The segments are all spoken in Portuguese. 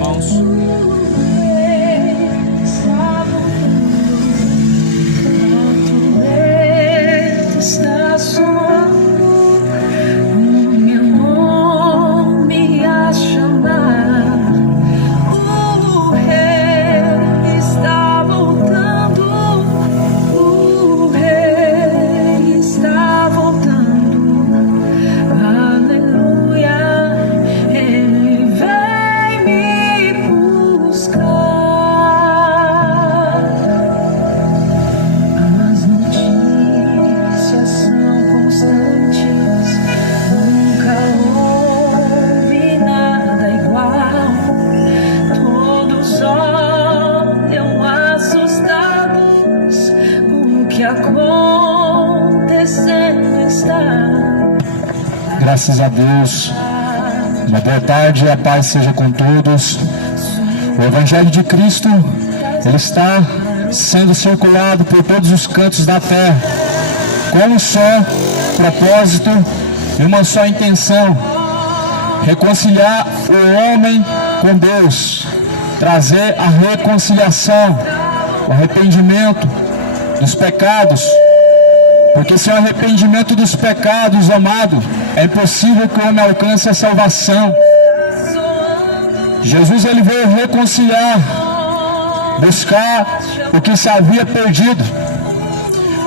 irmãos. Está soando o meu nome a chamar. O rei está voltando. O rei está voltando. Aleluia. Ele vem me buscar. As notícias são constantes, nunca houve nada igual. Todos olham assustados, o que acontecendo está. Graças a Deus. Uma boa tarde e a paz seja com todos. O Evangelho de Cristo, ele está sendo circulado por todos os cantos da terra, com um só propósito e uma só intenção: reconciliar o homem com Deus, trazer a reconciliação, o arrependimento dos pecados. Porque sem o arrependimento dos pecados, amado, é impossível que o homem alcance a salvação. Jesus, ele veio reconciliar, buscar o que se havia perdido.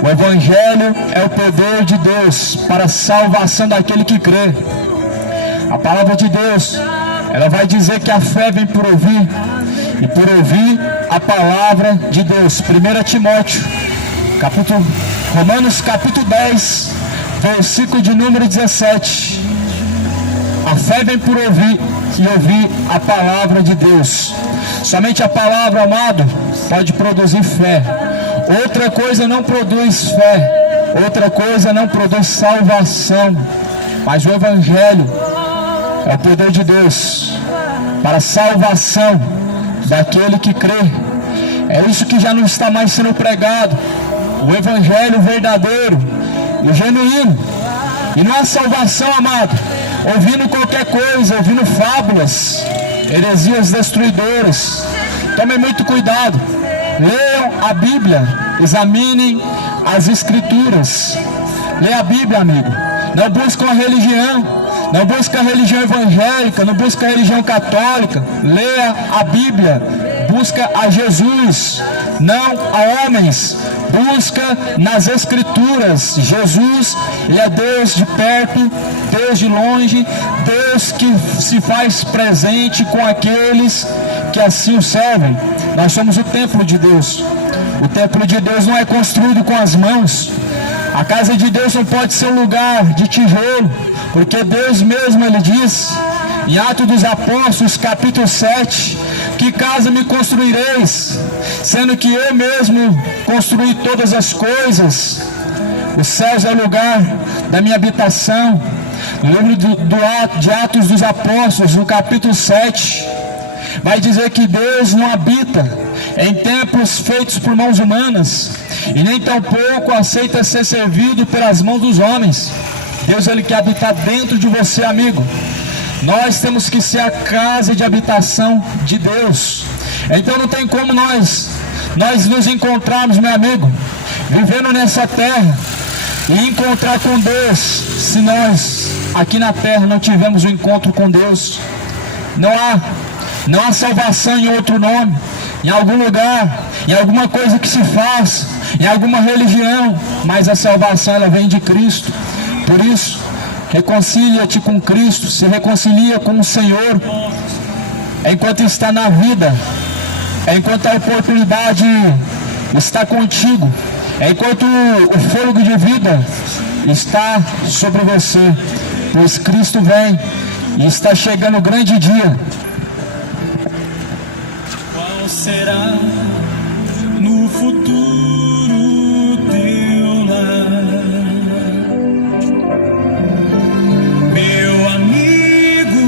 O Evangelho é o poder de Deus para a salvação daquele que crê. A palavra de Deus, ela vai dizer que a fé vem por ouvir, e por ouvir a palavra de Deus. 1 Timóteo, Romanos capítulo 10, versículo de número 17. A fé vem por ouvir e ouvir a palavra de Deus. Somente a palavra, amado, pode produzir fé. Outra coisa não produz fé, outra coisa não produz salvação. Mas o Evangelho é o poder de Deus para a salvação daquele que crê. É isso que já não está mais sendo pregado. O Evangelho verdadeiro e genuíno. E não é salvação, amado, ouvindo qualquer coisa, ouvindo fábulas, heresias destruidoras. Tomem muito cuidado. Leiam a Bíblia, examinem as Escrituras. Leia a Bíblia, amigo. Não buscam a religião, não busca a religião evangélica, não busca a religião católica. Leia a Bíblia, busca a Jesus, não a homens. Busca nas Escrituras. Jesus, ele é Deus de perto, Deus de longe, Deus que se faz presente com aqueles que assim o servem. Nós somos o templo de Deus. O templo de Deus não é construído com as mãos. A casa de Deus não pode ser um lugar de tijolo, porque Deus mesmo, ele diz em Atos dos Apóstolos capítulo 7, que casa me construireis, sendo que eu mesmo construí todas as coisas. Os céus é o lugar da minha habitação. No livro de Atos dos Apóstolos, no capítulo 7, vai dizer que Deus não habita em templos feitos por mãos humanas, e nem tampouco aceita ser servido pelas mãos dos homens. Deus, ele quer habitar dentro de você, amigo. Nós temos que ser a casa de habitação de Deus. Então não tem como nós nos encontrarmos, meu amigo, vivendo nessa terra e encontrar com Deus, se nós aqui na terra não tivermos um encontro com Deus. Não há salvação em outro nome, em algum lugar, em alguma coisa que se faz, em alguma religião, mas a salvação, ela vem de Cristo. Por isso, reconcilia-te com Cristo, se reconcilia com o Senhor, enquanto está na vida, enquanto a oportunidade está contigo, enquanto o fôlego de vida está sobre você, pois Cristo vem e está chegando o grande dia. Qual será no futuro teu lar, meu amigo?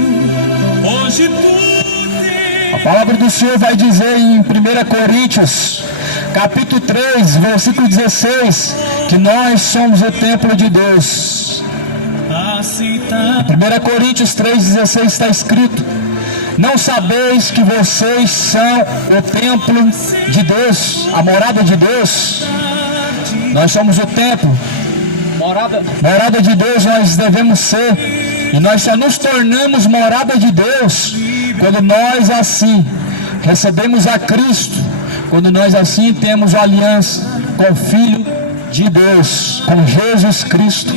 Hoje tu tens... A palavra do Senhor vai dizer em 1 Coríntios capítulo 3, versículo 16, que nós somos o templo de Deus. Em 1 Coríntios 3,16 está escrito: Não sabeis que vocês são o templo de Deus, a morada de Deus? Nós somos o templo, morada de Deus nós devemos ser. E nós só nos tornamos morada de Deus quando nós assim recebemos a Cristo, quando nós assim temos uma aliança com o Filho de Deus, com Jesus Cristo.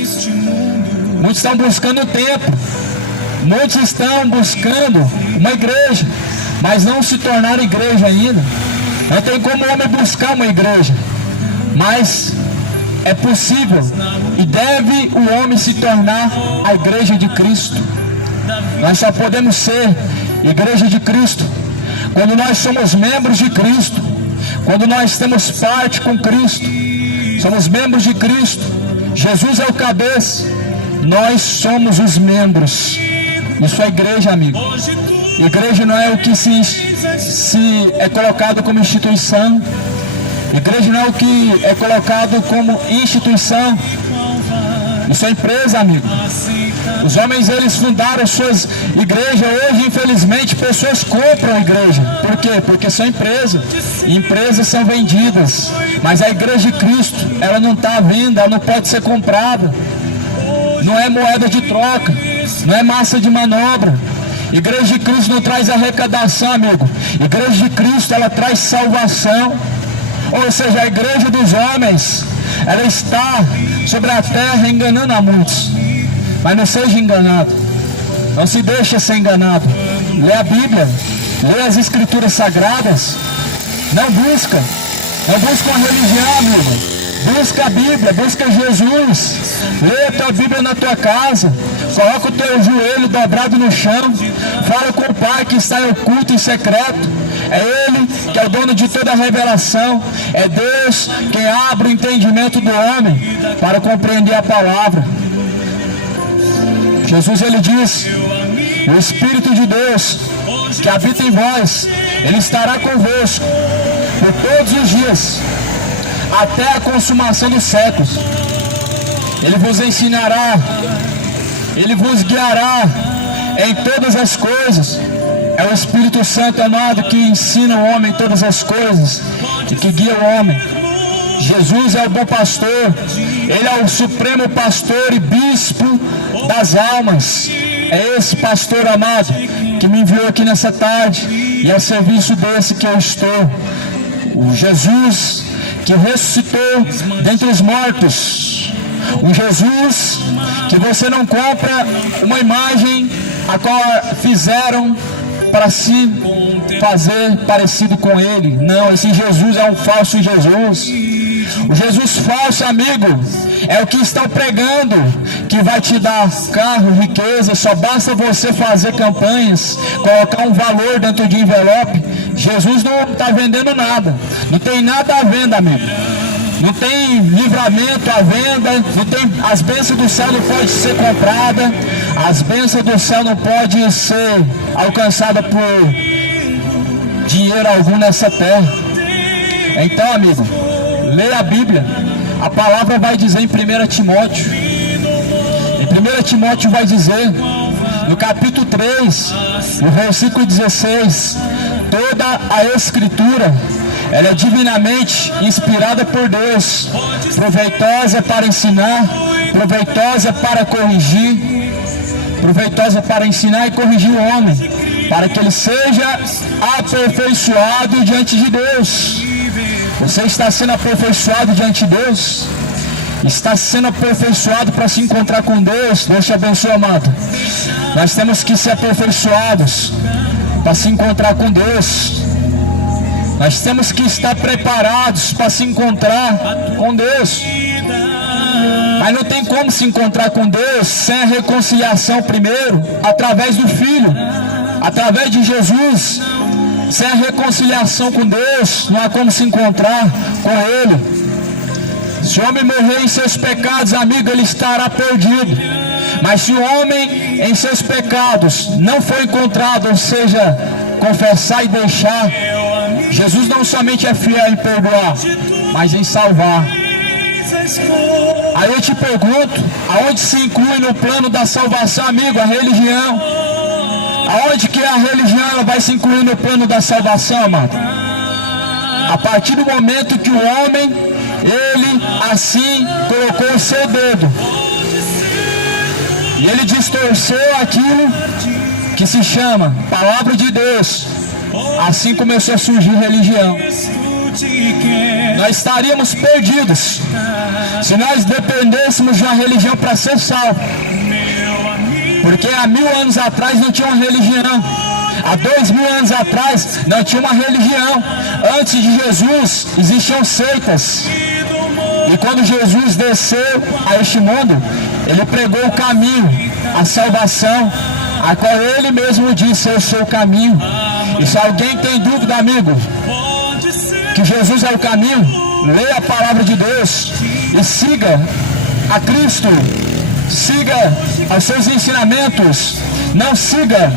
Muitos estão buscando o templo, muitos estão buscando uma igreja, mas não se tornaram igreja ainda. Não tem como o homem buscar uma igreja, mas é possível e deve o homem se tornar a igreja de Cristo. Nós só podemos ser igreja de Cristo quando nós somos membros de Cristo, quando nós temos parte com Cristo, somos membros de Cristo. Jesus é o cabeça, nós somos os membros. Isso é igreja, amigo. Igreja não é o que se é colocado como instituição. Igreja não é o que é colocado como instituição. Isso é empresa, amigo. Os homens, eles fundaram suas igrejas. Hoje, infelizmente, pessoas compram a igreja. Por quê? Porque são empresas. E empresas são vendidas. Mas a igreja de Cristo, ela não está à venda, ela não pode ser comprada. Não é moeda de troca, não é massa de manobra. Igreja de Cristo não traz arrecadação, amigo. Igreja de Cristo, ela traz salvação. Ou seja, a igreja dos homens, ela está sobre a terra enganando a muitos. Mas não seja enganado, não se deixe ser enganado. Lê a Bíblia, lê as Escrituras Sagradas. Não busca uma religião, amigo. Busca a Bíblia, busca Jesus. Lê a tua Bíblia na tua casa. Coloca o teu joelho dobrado no chão. Fala com o Pai que está em oculto e secreto. É Ele que é o dono de toda a revelação. É Deus quem abre o entendimento do homem para compreender a palavra. Jesus, ele diz: o Espírito de Deus que habita em vós, ele estará convosco por todos os dias, até a consumação dos séculos. Ele vos ensinará, ele vos guiará em todas as coisas. É o Espírito Santo, amado, que ensina o homem todas as coisas e que guia o homem. Jesus é o bom pastor, ele é o supremo pastor e bispo das almas. É esse pastor, amado, que me enviou aqui nessa tarde, e é serviço desse que eu estou. O Jesus que ressuscitou dentre os mortos. Um Jesus que você não compra uma imagem a qual fizeram para se fazer parecido com ele. Não, esse Jesus é um falso Jesus. O Jesus falso, amigo, é o que estão pregando, que vai te dar carro, riqueza. Só basta você fazer campanhas, colocar um valor dentro de envelope. Jesus não está vendendo nada, não tem nada à venda, amigo. Não tem livramento à venda, não tem, as bênçãos do céu não podem ser compradas, as bênçãos do céu não podem ser alcançadas por dinheiro algum nessa terra. Então, amigo, leia a Bíblia. A palavra vai dizer em 1 Timóteo. Em 1 Timóteo vai dizer, no capítulo 3, no versículo 16, toda a Escritura, ela é divinamente inspirada por Deus, proveitosa para ensinar, proveitosa para corrigir, proveitosa para ensinar e corrigir o homem, para que ele seja aperfeiçoado diante de Deus. Você está sendo aperfeiçoado diante de Deus? Está sendo aperfeiçoado para se encontrar com Deus? Deus te abençoe, amado. Nós temos que ser aperfeiçoados para se encontrar com Deus. Nós temos que estar preparados para se encontrar com Deus. Mas não tem como se encontrar com Deus sem a reconciliação primeiro, através do Filho, através de Jesus. Sem a reconciliação com Deus, não há como se encontrar com Ele. Se o homem morrer em seus pecados, amigo, ele estará perdido. Mas se o homem em seus pecados não for encontrado, ou seja, confessar e deixar, Jesus não somente é fiel em perdoar, mas em salvar. Aí eu te pergunto, aonde se inclui no plano da salvação, amigo, a religião? Aonde que a religião ela vai se incluir no plano da salvação, amado? A partir do momento que o homem, ele assim colocou o seu dedo e ele distorceu aquilo que se chama Palavra de Deus, assim começou a surgir religião. Nós estaríamos perdidos se nós dependêssemos de uma religião para ser salvo, porque há 1000 anos atrás não tinha uma religião, há 2000 anos atrás não tinha uma religião. Antes de Jesus existiam seitas, e quando Jesus desceu a este mundo, ele pregou o caminho, a salvação, a qual ele mesmo disse: eu sou o caminho. E se alguém tem dúvida, amigo, que Jesus é o caminho, leia a palavra de Deus e siga a Cristo, siga os seus ensinamentos, não siga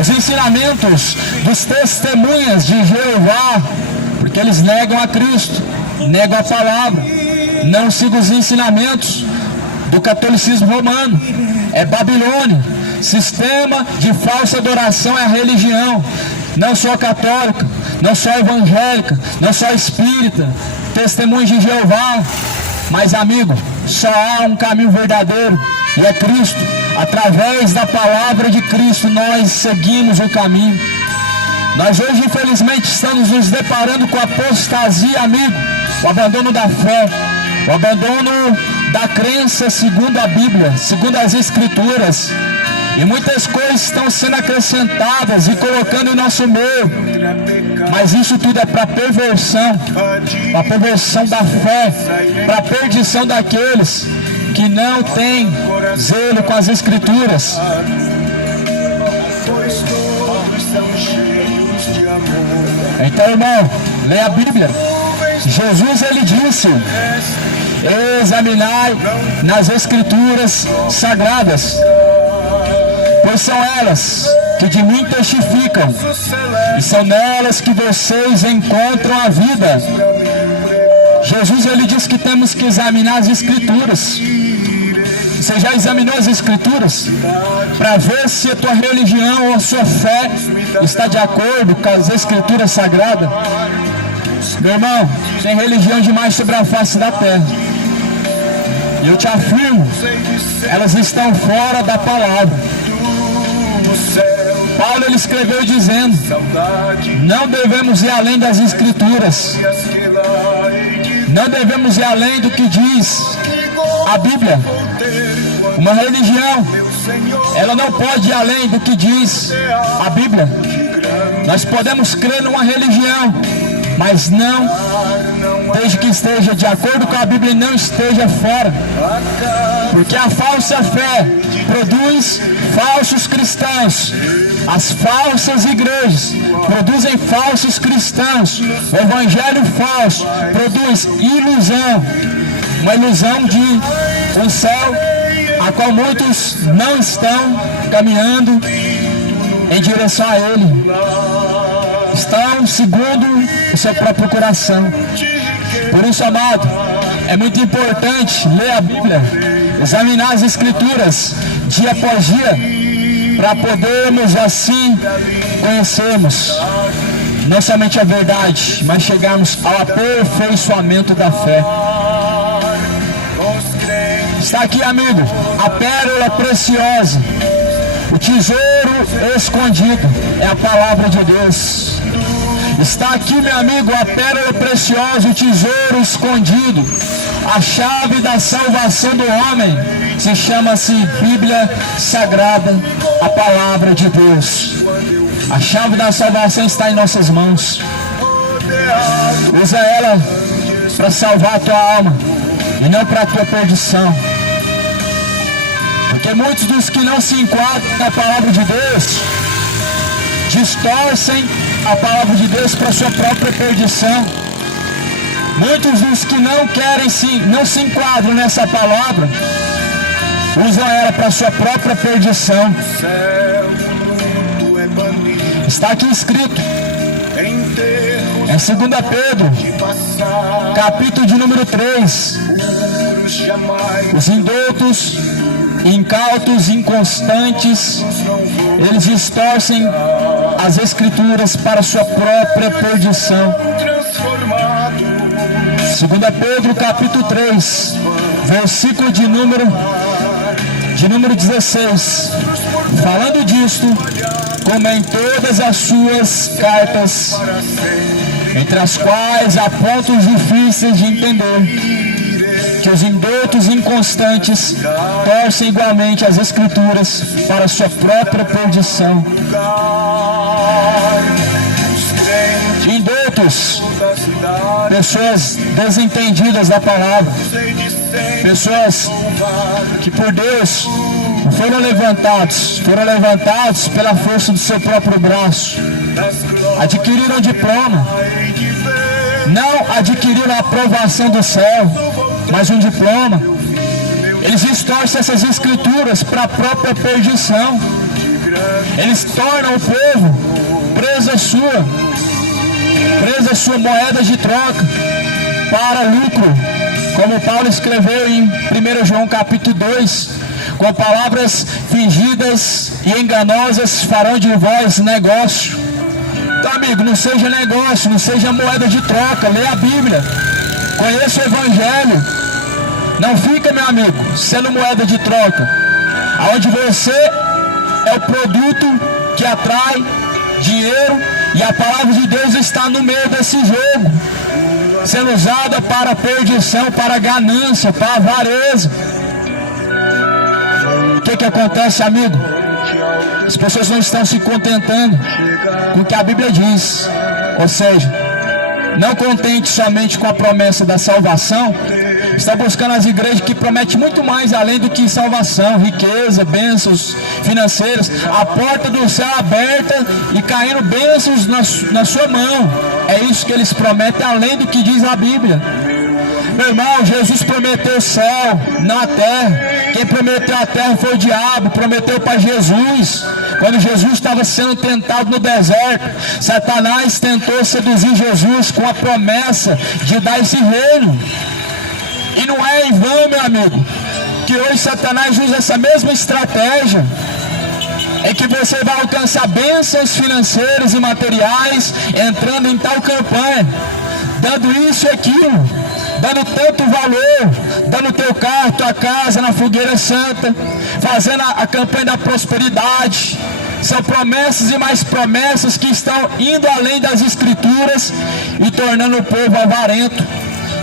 os ensinamentos dos testemunhas de Jeová, porque eles negam a Cristo, negam a palavra. Não siga os ensinamentos do catolicismo romano, é Babilônia, sistema de falsa adoração, é a religião, não só católica, não só evangélica, não só espírita, testemunhas de Jeová. Mas, amigo, só há um caminho verdadeiro, e é Cristo. Através da palavra de Cristo nós seguimos o caminho. Nós hoje, infelizmente, estamos nos deparando com a apostasia, amigo, o abandono da fé, o abandono da crença segundo a Bíblia, segundo as Escrituras. E muitas coisas estão sendo acrescentadas e colocando em nosso meio. Mas isso tudo é para perversão da fé, para perdição daqueles que não têm zelo com as Escrituras. Então, irmão, leia a Bíblia. Jesus, ele disse: examinai nas Escrituras sagradas, pois são elas que de mim testificam, e são nelas que vocês encontram a vida. Jesus, ele diz que temos que examinar as Escrituras. Você já examinou as Escrituras para ver se a tua religião ou a sua fé está de acordo com as Escrituras sagradas? Meu irmão, tem religião demais sobre a face da terra, e eu te afirmo, elas estão fora da palavra. Paulo, ele escreveu dizendo: não devemos ir além das Escrituras, não devemos ir além do que diz a Bíblia. Uma religião, ela não pode ir além do que diz a Bíblia. Nós podemos crer numa religião, mas não desde que esteja de acordo com a Bíblia e não esteja fora, porque a falsa fé produz falsos cristãos. As falsas igrejas produzem falsos cristãos. O evangelho falso produz ilusão, uma ilusão de um céu a qual muitos não estão caminhando em direção a ele, estão segundo o seu próprio coração. Por isso, amado, é muito importante ler a Bíblia, examinar as Escrituras dia após dia, para podermos assim conhecermos não somente a verdade, mas chegarmos ao aperfeiçoamento da fé. Está aqui, amigo, a pérola preciosa, o tesouro escondido, é a palavra de Deus. Está aqui, meu amigo, a pérola preciosa, o tesouro escondido, a chave da salvação do homem, se chama-se Bíblia Sagrada, a palavra de Deus. A chave da salvação está em nossas mãos. Usa ela para salvar a tua alma e não para a tua perdição. Porque muitos dos que não se enquadram na palavra de Deus distorcem a palavra de Deus para a sua própria perdição. Muitos dos que não se enquadram nessa palavra usam ela para a sua própria perdição. Está aqui escrito em 2 Pedro, capítulo de número 3: os indoutos, incautos, inconstantes, eles distorcem as Escrituras para sua própria perdição. 2 Pedro capítulo 3, versículo de número 16. Falando disto, como em todas as suas cartas, entre as quais há pontos difíceis de entender, que os indoutos e inconstantes torcem igualmente as Escrituras para sua própria perdição. Indoutos, pessoas desentendidas da palavra, pessoas que por Deus foram levantados pela força do seu próprio braço, adquiriram diploma, não adquiriram a aprovação do céu, mas um diploma. Eles distorcem essas Escrituras para a própria perdição. Eles tornam o povo presa sua moeda de troca para lucro, como Paulo escreveu em 1 João capítulo 2, com palavras fingidas e enganosas farão de vós negócio. Então, amigo, não seja negócio, não seja moeda de troca, leia a Bíblia, conheça o Evangelho. Não fica, meu amigo, sendo moeda de troca, aonde você é o produto que atrai dinheiro e a palavra de Deus está no meio desse jogo, sendo usada para perdição, para ganância, para avareza. O que acontece, amigo? As pessoas não estão se contentando com o que a Bíblia diz, ou seja, não contente somente com a promessa da salvação, está buscando as igrejas que prometem muito mais além do que salvação, riqueza, bênçãos financeiras, a porta do céu aberta e caindo bênçãos na sua mão. É isso que eles prometem além do que diz a Bíblia. Meu irmão, Jesus prometeu o céu, não a terra. Quem prometeu a terra foi o diabo, prometeu para Jesus. Quando Jesus estava sendo tentado no deserto, Satanás tentou seduzir Jesus com a promessa de dar esse reino. E não é em vão, meu amigo, que hoje Satanás usa essa mesma estratégia, é que você vai alcançar bênçãos financeiras e materiais entrando em tal campanha, dando isso e aquilo, dando tanto valor, dando teu carro, tua casa na fogueira santa, fazendo a campanha da prosperidade. São promessas e mais promessas que estão indo além das Escrituras e tornando o povo avarento,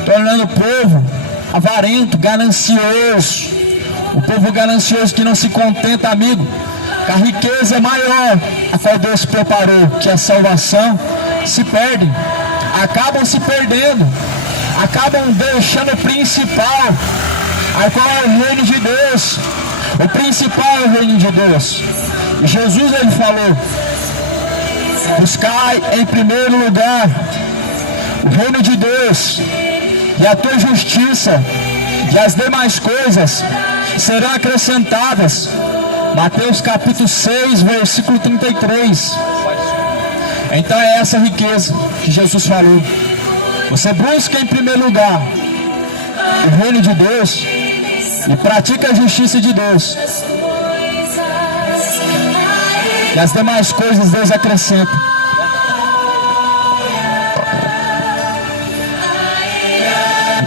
tornando o povo avarento, ganancioso. O povo ganancioso que não se contenta, amigo, com a riqueza maior a qual Deus preparou, que é a salvação, se perdem, acabam se perdendo, acabam deixando o principal, a qual é o reino de Deus. O principal é o reino de Deus. E Jesus, ele falou: buscai em primeiro lugar o reino de Deus e a tua justiça, e as demais coisas serão acrescentadas. Mateus capítulo 6, versículo 33. Então é essa riqueza que Jesus falou. Você busca em primeiro lugar o reino de Deus e pratica a justiça de Deus, e as demais coisas Deus acrescenta.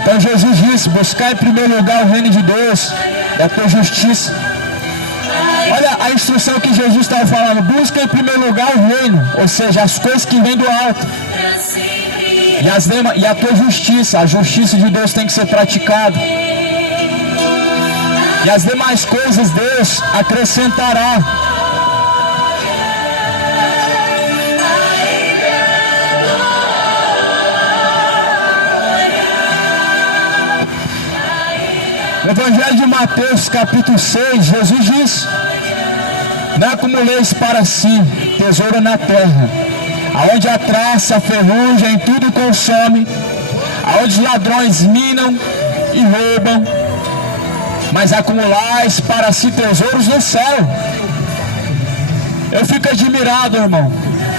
Então Jesus disse: buscar em primeiro lugar o reino de Deus e a tua justiça. Olha a instrução que Jesus estava falando: busca em primeiro lugar o reino, ou seja, as coisas que vêm do alto, e a tua justiça. A justiça de Deus tem que ser praticada, e as demais coisas Deus acrescentará. No Evangelho de Mateus capítulo 6, Jesus disse: não acumuleis para si tesouro na terra, aonde a traça, a ferrugem, tudo consome, aonde os ladrões minam e roubam, mas acumulais para si tesouros no céu. Eu fico admirado, irmão,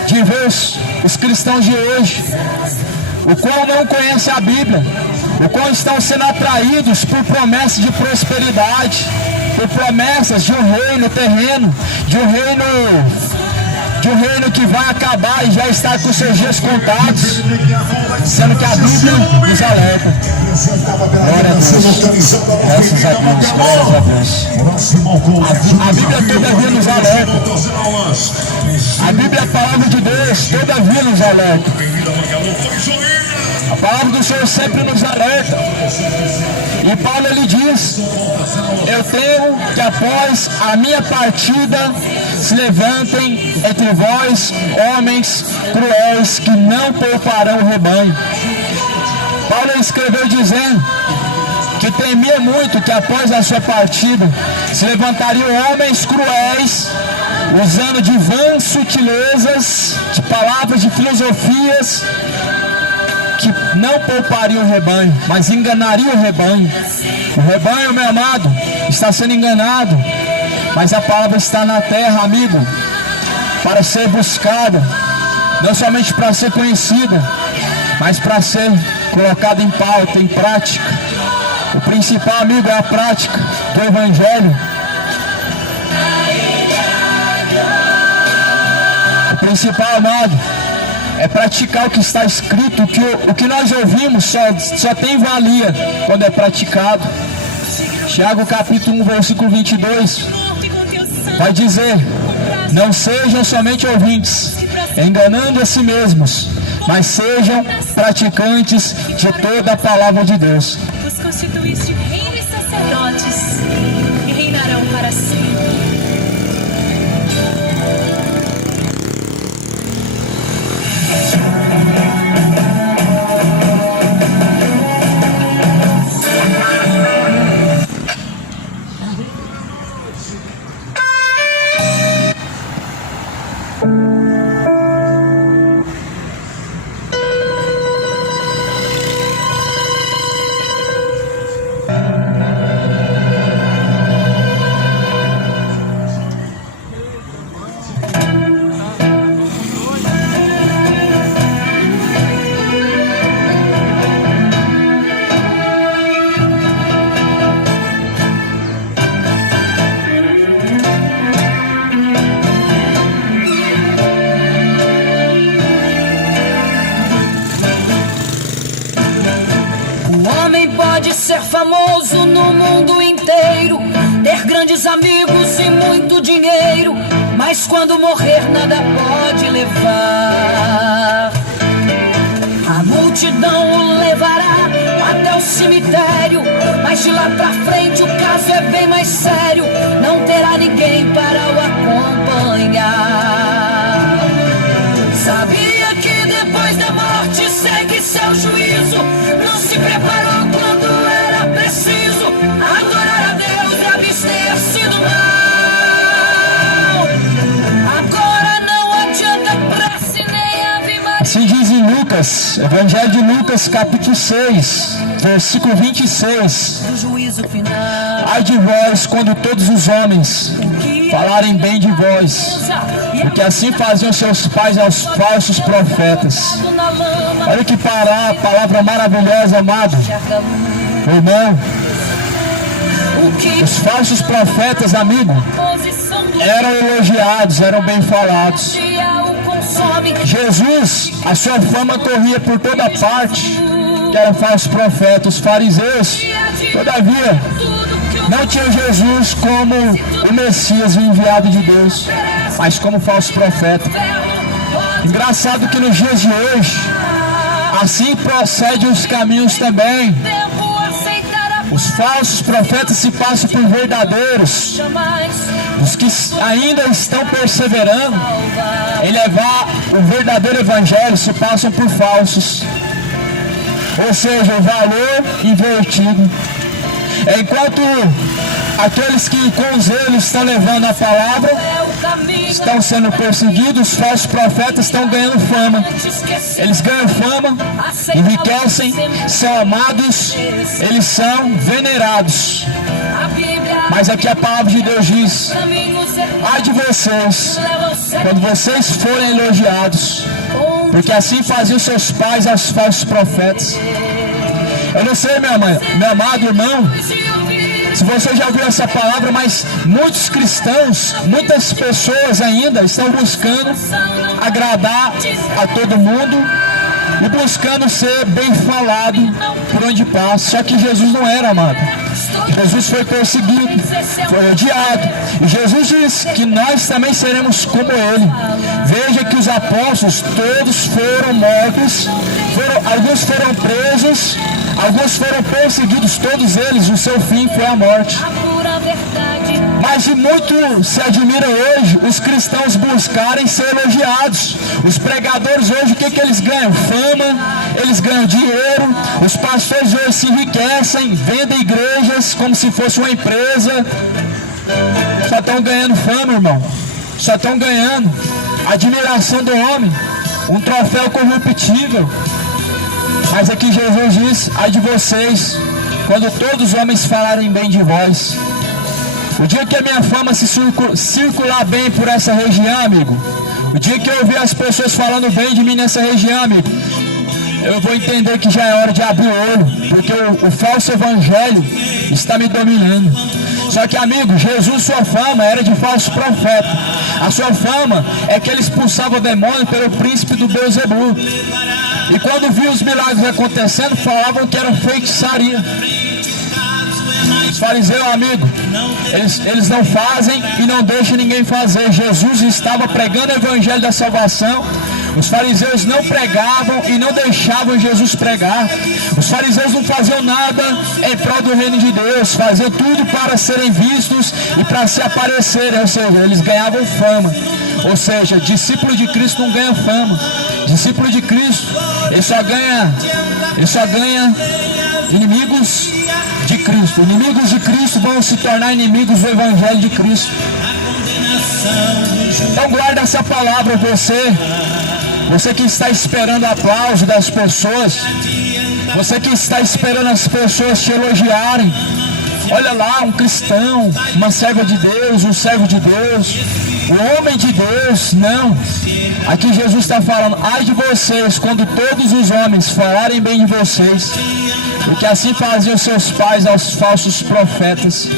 de ver os cristãos de hoje, o qual não conhecem a Bíblia, o qual estão sendo atraídos por promessas de prosperidade, por promessas de um reino terreno, de um reino que vai acabar e já está com seus dias contados, sendo que a Bíblia nos alerta. Glória a Deus. Graças a Deus, glórias a Deus. A Bíblia todavia nos alerta. A Bíblia é a palavra de Deus, todavia nos alerta. A palavra do Senhor sempre nos alerta. E Paulo ele diz: eu temo que após a minha partida se levantem entre vós homens cruéis que não pouparão o rebanho. Paulo escreveu dizendo que temia muito que após a sua partida se levantariam homens cruéis, usando de vãs sutilezas, de palavras, de filosofias, que não poupariam o rebanho, mas enganariam o rebanho. O rebanho, meu amado, está sendo enganado, mas a palavra está na terra, amigo, para ser buscada, não somente para ser conhecida, mas para ser colocada em pauta, em prática. O principal, amigo, é a prática do Evangelho. O principal, amado, é praticar o que está escrito. O que nós ouvimos só tem valia quando é praticado. Tiago capítulo 1, versículo 22 vai dizer: não sejam somente ouvintes, enganando a si mesmos, mas sejam praticantes de toda a palavra de Deus. Os constituíste reino e sacerdotes, e reinarão para sempre. Pode ser famoso no mundo inteiro, ter grandes amigos e muito dinheiro, mas quando morrer nada pode levar. A multidão o levará até o cemitério, mas de lá pra frente o caso é bem mais sério, não terá ninguém para o acompanhar. Sabia que depois da morte segue seu juízo? Não se preparou quando era preciso adorar a Deus e abster-se do mal. Agora não adianta prece nem Ave Maria. Assim diz em Lucas, Evangelho de Lucas, capítulo 6, versículo 26. Do juízo final. Ai de vós quando todos os homens falarem bem de vós, porque assim faziam seus pais aos falsos profetas. Olha que palavra maravilhosa, amado irmão. Os falsos profetas, amigo, eram elogiados, eram bem falados. Jesus, a sua fama corria por toda parte, que eram falsos profetas. Os fariseus, todavia, não tinham Jesus como o Messias, o enviado de Deus, mas como falso profeta. Engraçado que nos dias de hoje, assim procedem os caminhos também. Os falsos profetas se passam por verdadeiros. Os que ainda estão perseverando em levar o verdadeiro evangelho se passam por falsos. Ou seja, o valor invertido. Enquanto aqueles que com zelo estão levando a palavra estão sendo perseguidos, os falsos profetas estão ganhando fama. Eles ganham fama, enriquecem, são amados, eles são venerados. Mas aqui a palavra de Deus diz: ai de vocês, quando vocês forem elogiados, porque assim faziam seus pais aos falsos profetas. Eu não sei, meu amado irmão, se você já ouviu essa palavra, mas muitos cristãos, muitas pessoas ainda estão buscando agradar a todo mundo e buscando ser bem falado por onde passa. Só que Jesus não era, amado. Jesus foi perseguido, foi odiado. E Jesus diz que nós também seremos como Ele. Veja que os apóstolos todos foram mortos, alguns foram presos, alguns foram perseguidos, todos eles, o seu fim foi a morte. Mas de muito se admira hoje os cristãos buscarem ser elogiados. Os pregadores hoje, o que eles ganham? Fama, eles ganham dinheiro. Os pastores hoje se enriquecem, vendem igrejas como se fosse uma empresa. Só estão ganhando fama, irmão. Só estão ganhando admiração do homem, um troféu corruptível. Mas aqui Jesus diz: ai de vocês, quando todos os homens falarem bem de vós. O dia que a minha fama se circular bem por essa região, amigo, o dia que eu ouvir as pessoas falando bem de mim nessa região, amigo, eu vou entender que já é hora de abrir o olho, porque o falso evangelho está me dominando. Só que, amigo, Jesus, sua fama era de falso profeta. A sua fama é que ele expulsava o demônio pelo príncipe do Beelzebul. E quando viu os milagres acontecendo, falavam que era feitiçaria. Os fariseus, amigo, eles não fazem e não deixam ninguém fazer. Jesus estava pregando o evangelho da salvação. Os fariseus não pregavam e não deixavam Jesus pregar. Os fariseus não faziam nada em prol do reino de Deus, faziam tudo para serem vistos e para se aparecerem, ou seja, eles ganhavam fama. Ou seja, discípulo de Cristo não ganha fama. Discípulo de Cristo, ele só ganha inimigos de Cristo. Inimigos de Cristo vão se tornar inimigos do evangelho de Cristo. Então guarda essa palavra, você que está esperando aplauso das pessoas, você que está esperando as pessoas te elogiarem. Olha lá, um cristão, uma serva de Deus, um servo de Deus, um homem de Deus. Não, aqui Jesus está falando: ai de vocês quando todos os homens falarem bem de vocês, porque assim faziam seus pais aos falsos profetas.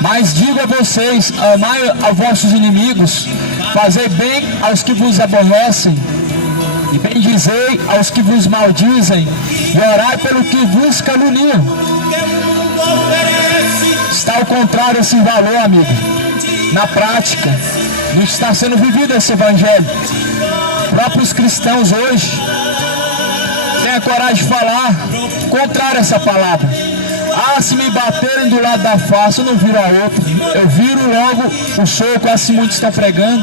Mas digo a vocês: amai a vossos inimigos, fazei bem aos que vos aborrecem, e bendizei aos que vos maldizem, e orai pelo que vos caluniam. Está ao contrário esse valor, amigo. Na prática, não está sendo vivido esse evangelho. Próprios cristãos hoje têm a coragem de falar contrário a essa palavra. Ah, se me baterem do lado da face, eu não viro a outra. Eu viro logo o soco, assim muitos estão pregando.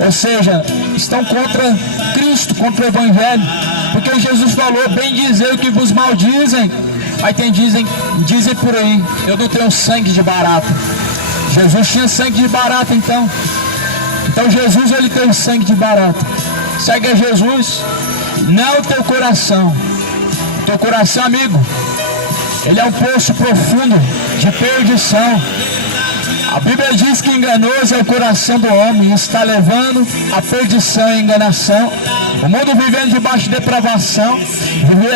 Ou seja, estão contra Cristo, contra o evangelho. Porque Jesus falou: bem dizer o que vos maldizem. Aí dizem por aí: eu não tenho sangue de barata. Jesus tinha sangue de barata, então Jesus, ele tem sangue de barata. Segue a Jesus, não o teu coração. Teu coração, amigo, ele é um poço profundo de perdição. A Bíblia diz que enganoso é o coração do homem, e está levando a perdição e a enganação. O mundo vivendo debaixo de depravação,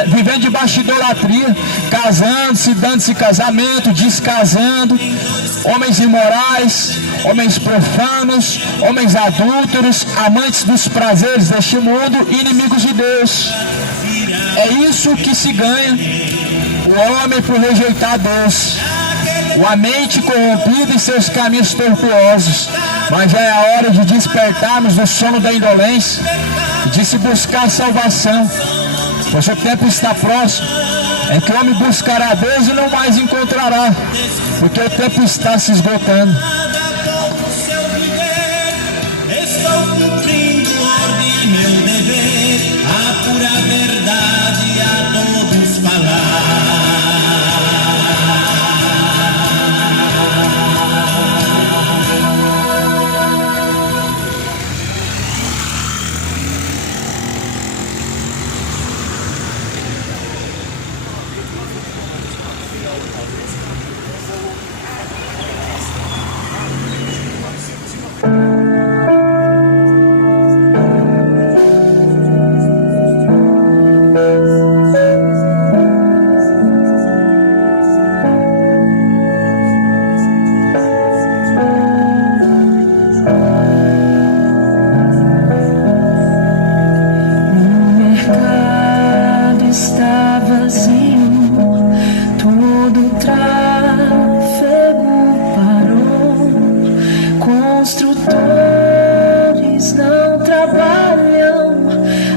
vivendo debaixo de idolatria, casando-se, dando-se casamento, descasando, homens imorais, homens profanos, homens adúlteros, amantes dos prazeres deste mundo, inimigos de Deus. É isso que se ganha o homem por rejeitar Deus. A mente corrompida e seus caminhos tortuosos. Mas já é a hora de despertarmos do sono da indolência e de se buscar salvação, pois o tempo está próximo em que o homem buscará a Deus e não mais encontrará, porque o tempo está se esgotando. Estou cumprindo ordem, é meu dever, a pura verdade a todos falar. agricultores não trabalham,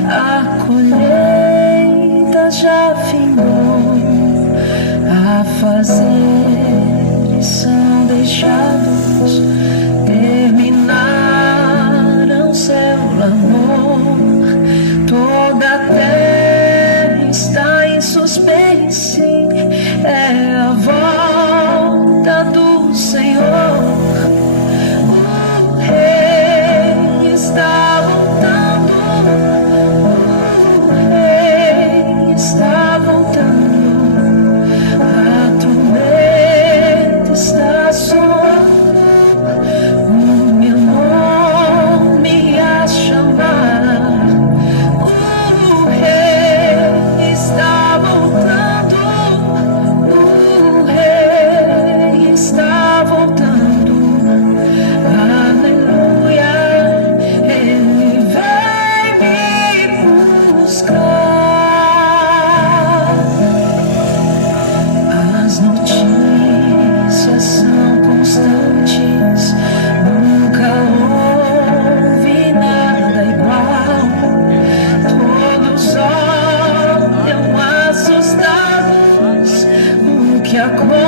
a colheita já findou, afazeres são deixados, terminaram seu amor, toda a terra está em suspense, é a volta do Senhor. O Rei está voltando, o Rei está voltando, a trombeta está soando, o meu nome a chamar. O Rei está voltando, o Rei está voltando, aleluia, Ele vem me buscar. As notícias são constantes, nunca houve nada igual. Todos olham assustados, o que acontecendo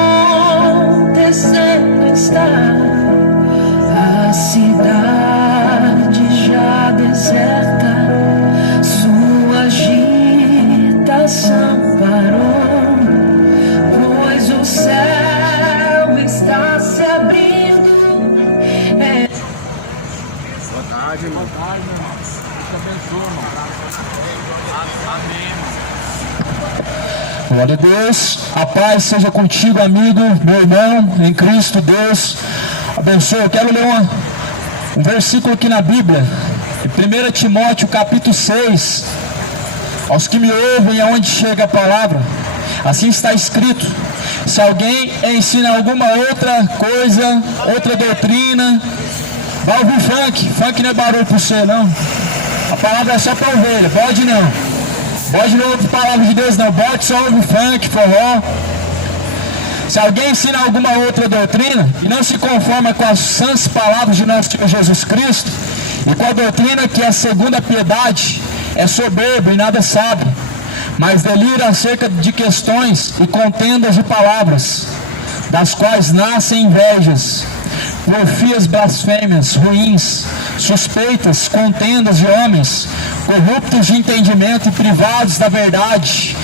está. A cidade já deserta, sua agitação parou, pois o céu está se abrindo. Boa tarde, irmão. Boa tarde, meu irmão. Deus te abençoe, irmão. Amém, irmão. Glória a Deus. A paz seja contigo, amigo, meu irmão, em Cristo. Deus abençoe. Eu quero ler um versículo aqui na Bíblia, em 1 Timóteo, capítulo 6. Aos que me ouvem, aonde chega a palavra, assim está escrito: se alguém ensina alguma outra coisa, outra doutrina, vai ouvir funk. Funk não é barulho para você, não. A palavra é só para ovelha, bode não. Bode não ouve palavra de Deus, não. Bode só ouve funk, forró. Se alguém ensina alguma outra doutrina e não se conforma com as sãs palavras de nosso Senhor Jesus Cristo, e com a doutrina que é segundo a piedade, é soberbo e nada sabe, mas delira acerca de questões e contendas de palavras, das quais nascem invejas, porfias, blasfêmias, ruins, suspeitas, contendas de homens, corruptos de entendimento e privados da verdade,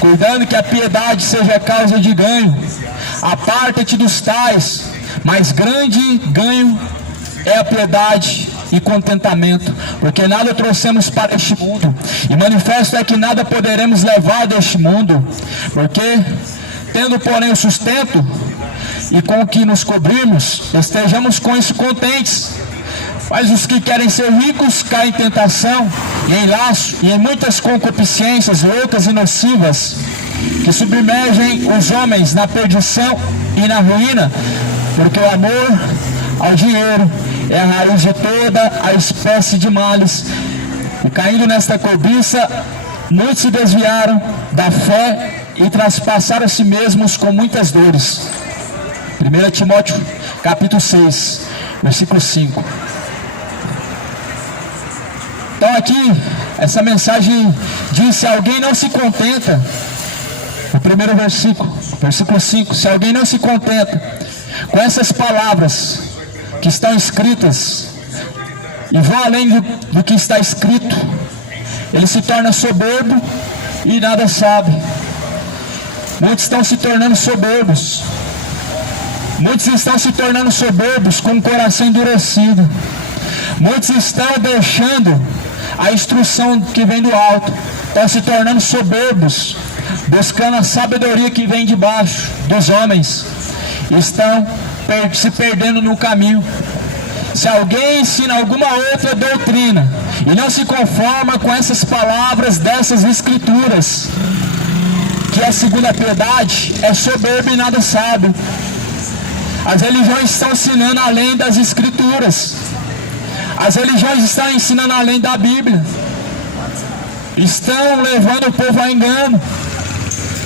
cuidando que a piedade seja causa de ganho. Aparta-te dos tais, mas grande ganho é a piedade e contentamento, porque nada trouxemos para este mundo, e manifesto é que nada poderemos levar deste mundo, porque, tendo porém o sustento e com o que nos cobrimos, estejamos com isso contentes. Mas os que querem ser ricos caem em tentação e em laço e em muitas concupiscências loucas e nocivas, que submergem os homens na perdição e na ruína, porque o amor ao dinheiro é a raiz de toda a espécie de males, e caindo nesta cobiça, muitos se desviaram da fé e traspassaram a si mesmos com muitas dores. 1 Timóteo capítulo 6, versículo 5. Então aqui, essa mensagem diz: se alguém não se contenta, o primeiro versículo 5, se alguém não se contenta com essas palavras que estão escritas e vão além do que está escrito, ele se torna soberbo e nada sabe. Muitos estão se tornando soberbos. Muitos estão se tornando soberbos com o coração endurecido. Muitos estão deixando a instrução que vem do alto, estão se tornando soberbos, buscando a sabedoria que vem de baixo dos homens, estão se perdendo no caminho. Se alguém ensina alguma outra doutrina e não se conforma com essas palavras dessas escrituras, que é segundo a piedade, é soberbo e nada sabe. As religiões estão ensinando além das escrituras. As religiões estão ensinando além da Bíblia. Estão levando o povo a engano.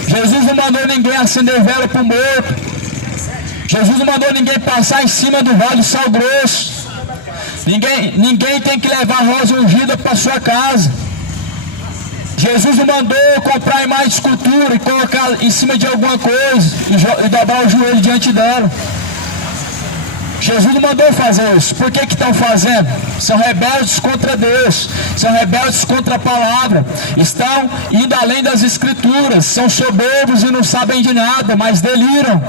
Jesus não mandou ninguém acender vela para o morto. Jesus não mandou ninguém passar em cima do vale de sal grosso. Ninguém tem que levar rosa ungida para sua casa. Jesus não mandou comprar imagem de escultura e colocar em cima de alguma coisa e dobrar o joelho diante dela. Jesus não mandou fazer isso. Por que estão fazendo? São rebeldes contra Deus, são rebeldes contra a palavra, estão indo além das escrituras, são soberbos e não sabem de nada, mas deliram.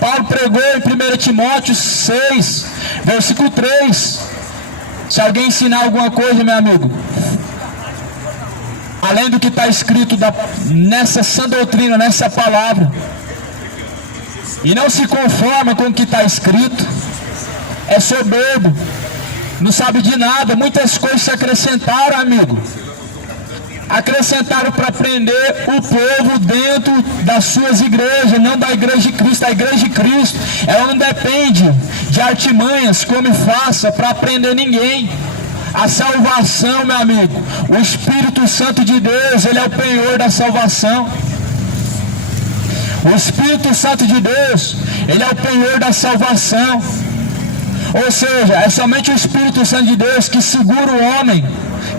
Paulo pregou em 1 Timóteo 6, versículo 3. Se alguém ensinar alguma coisa, meu amigo, além do que está escrito nessa sã doutrina, nessa palavra, e não se conforma com o que está escrito, é soberbo, não sabe de nada. Muitas coisas se acrescentaram, amigo. Acrescentaram para prender o povo dentro das suas igrejas, não da igreja de Cristo. A igreja de Cristo, ela não depende de artimanhas, como faça, para prender ninguém. A salvação, meu amigo, o Espírito Santo de Deus, ele é o penhor da salvação. O Espírito Santo de Deus, ele é o penhor da salvação. Ou seja, é somente o Espírito Santo de Deus que segura o homem,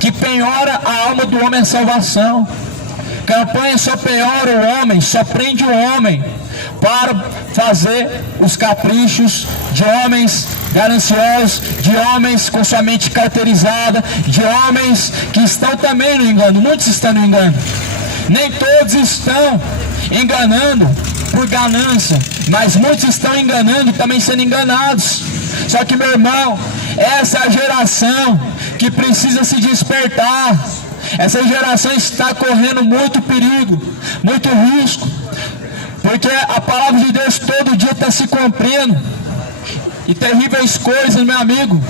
que penhora a alma do homem à salvação. Campanha só penhora o homem, só prende o homem para fazer os caprichos de homens gananciosos, de homens com sua mente caracterizada, de homens que estão também no engano. Muitos estão no engano. Nem todos estão enganando por ganância, mas muitos estão enganando e também sendo enganados. Só que, meu irmão, essa é a geração que precisa se despertar. Essa geração está correndo muito perigo, muito risco, porque a palavra de Deus todo dia está se cumprindo, e terríveis coisas, meu amigo,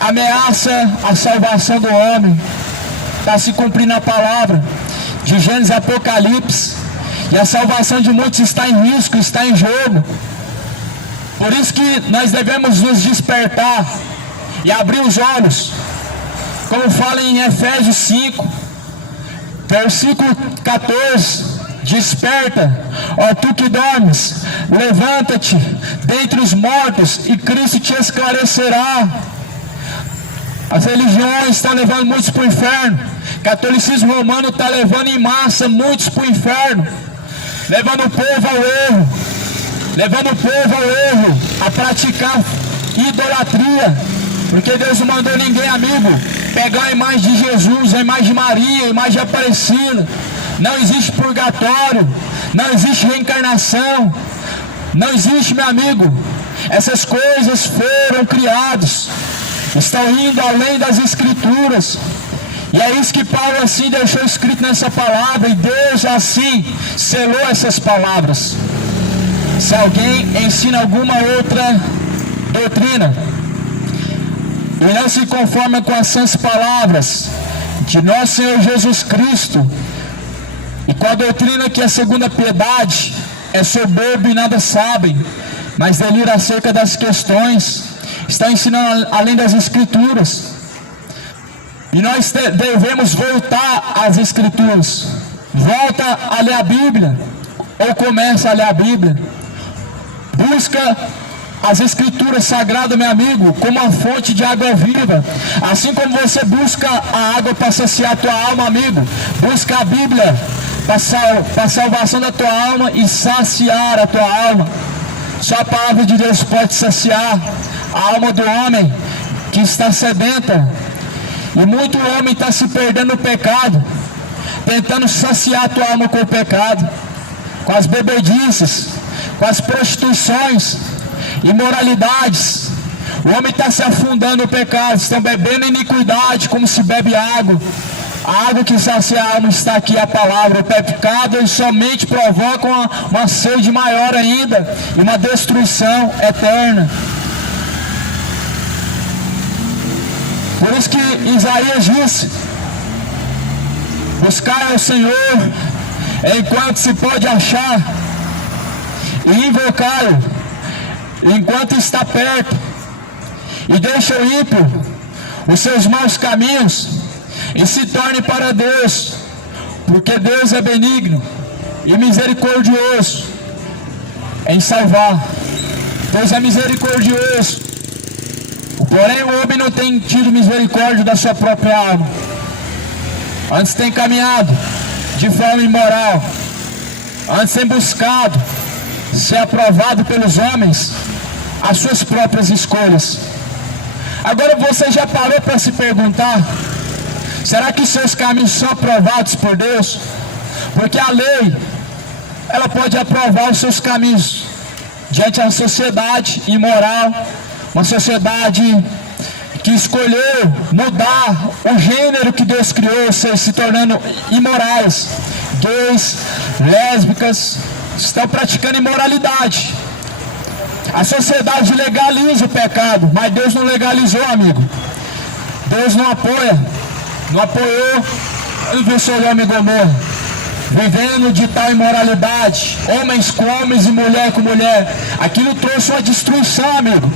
ameaça a salvação do homem. Está se cumprindo a palavra de Gênesis e Apocalipse, e a salvação de muitos está em risco, está em jogo. Por isso que nós devemos nos despertar e abrir os olhos, como fala em Efésios 5, versículo 14. Desperta, ó tu que dormes, levanta-te dentre os mortos e Cristo te esclarecerá. As religiões estão levando muitos para o inferno. O catolicismo romano está levando em massa muitos para o inferno, levando o povo ao erro, a praticar idolatria, porque Deus não mandou ninguém, amigo, pegar a imagem de Jesus, a imagem de Maria, a imagem de Aparecida. Não existe purgatório, não existe reencarnação, não existe, meu amigo. Essas coisas foram criadas, estão indo além das escrituras, e é isso que Paulo assim deixou escrito nessa palavra, e Deus assim selou essas palavras. Se alguém ensina alguma outra doutrina e não se conforma com as sãs palavras de nosso Senhor Jesus Cristo, e com a doutrina que é segundo a piedade, é soberbo e nada sabem, mas delira acerca das questões, está ensinando além das escrituras. E nós devemos voltar às escrituras. Volta a ler a Bíblia, ou começa a ler a Bíblia. Busca as escrituras sagradas, meu amigo, como a fonte de água viva. Assim como você busca a água para saciar a tua alma, amigo, busca a Bíblia para a salvação da tua alma e saciar a tua alma. Só a palavra de Deus pode saciar a alma do homem que está sedenta. E muito homem está se perdendo no pecado, tentando saciar a tua alma com o pecado, com as bebedices, com as prostituições, imoralidades. O homem está se afundando no pecado, estão bebendo iniquidade como se bebe água. A água que sacia a alma está aqui, a palavra. O pecado ele somente provoca uma sede maior ainda e uma destruição eterna. Por isso que Isaías disse: buscar ao Senhor enquanto se pode achar, e invocá-lo enquanto está perto, e deixa o ímpio os seus maus caminhos e se torne para Deus, porque Deus é benigno e misericordioso em salvar. Deus é misericordioso. Porém o homem não tem tido misericórdia da sua própria alma. Antes tem caminhado de forma imoral. Antes tem buscado ser aprovado pelos homens as suas próprias escolhas. Agora você já parou para se perguntar: será que seus caminhos são aprovados por Deus? Porque a lei, ela pode aprovar os seus caminhos diante da sociedade imoral, uma sociedade que escolheu mudar o gênero que Deus criou, se tornando imorais. Gays, lésbicas, estão praticando imoralidade. A sociedade legaliza o pecado, mas Deus não legalizou, amigo. Deus não apoia, não apoiou. Ele viu Sodoma e Gomorra vivendo de tal imoralidade, homens com homens e mulher com mulher. Aquilo trouxe uma destruição, amigo.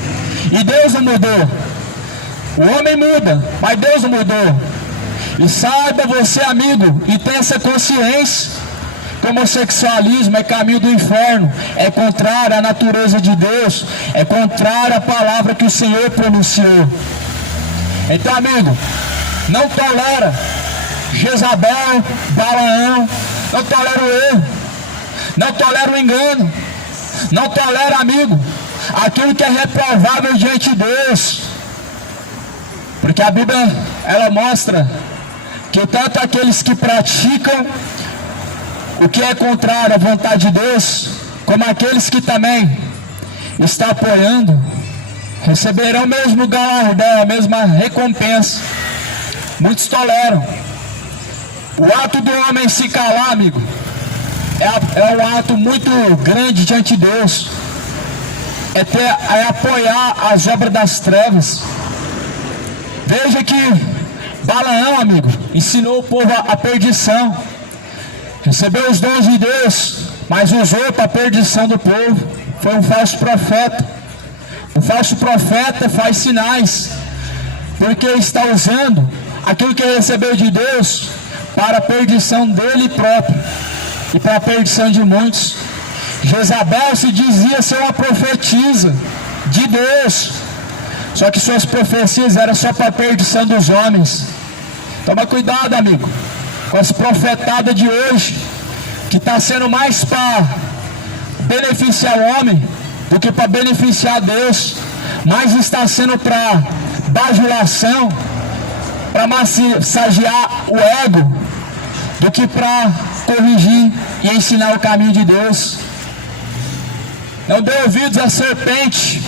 E Deus não mudou. O homem muda, mas Deus não mudou. E saiba você, amigo, e tenha essa consciência, que o homossexualismo é caminho do inferno, é contrário à natureza de Deus, é contrário à palavra que o Senhor pronunciou. Então, amigo, não tolera Jezabel, Balaão, não tolera o erro, não tolera o engano, não tolera, amigo, aquilo que é reprovável diante de Deus. Porque a Bíblia, ela mostra que tanto aqueles que praticam o que é contrário à vontade de Deus, como aqueles que também estão apoiando, receberão o mesmo galardão, a mesma recompensa. Muitos toleram. O ato do homem se calar, amigo, é um ato muito grande diante de Deus. É apoiar as obras das trevas. Veja que Balaão, amigo, ensinou o povo a perdição. Recebeu os dons de Deus, mas usou para a perdição do povo. Foi um falso profeta. O falso profeta faz sinais, porque está usando aquilo que recebeu de Deus para a perdição dele próprio e para a perdição de muitos. Jezabel se dizia ser uma profetisa de Deus, só que suas profecias eram só para a perdição dos homens. Toma cuidado, amigo, com essa profetada de hoje, que está sendo mais para beneficiar o homem do que para beneficiar Deus, mas está sendo para bajulação, para massagear o ego, do que para corrigir e ensinar o caminho de Deus. Não dê ouvidos à serpente.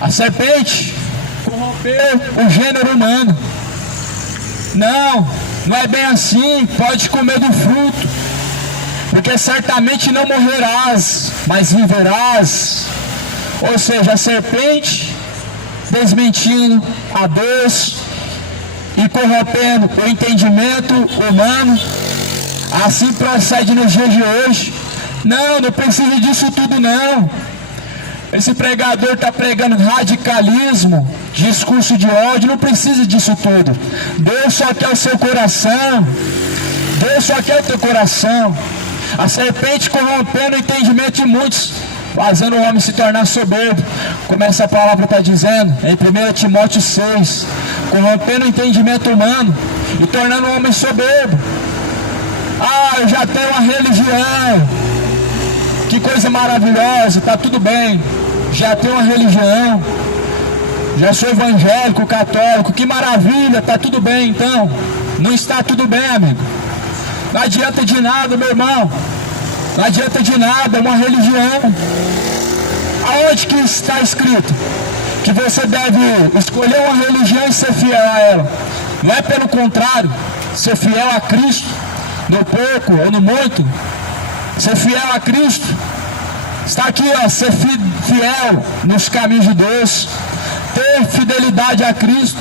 A serpente corrompeu o gênero humano. Não é bem assim. Pode comer do fruto, porque certamente não morrerás, mas viverás. Ou seja, a serpente desmentindo a Deus e corrompendo o entendimento humano. Assim procede nos dias de hoje. Não precisa disso tudo não. Esse pregador está pregando radicalismo, discurso de ódio, não precisa disso tudo. Deus só quer o seu coração. Deus só quer o teu coração. A serpente corrompendo o entendimento de muitos, fazendo o homem se tornar soberbo, como essa palavra está dizendo em 1 Timóteo 6, corrompendo o entendimento humano e tornando o homem soberbo. Eu já tenho uma religião, que coisa maravilhosa, está tudo bem, já tenho uma religião, já sou evangélico, católico, que maravilha, está tudo bem. Então, não está tudo bem, amigo. Não adianta de nada, meu irmão. Não adianta de nada, uma religião. Aonde que está escrito que você deve escolher uma religião e ser fiel a ela? Não é pelo contrário, ser fiel a Cristo, no pouco ou no muito. Ser fiel a Cristo está aqui, ser fiel nos caminhos de Deus. Ter fidelidade a Cristo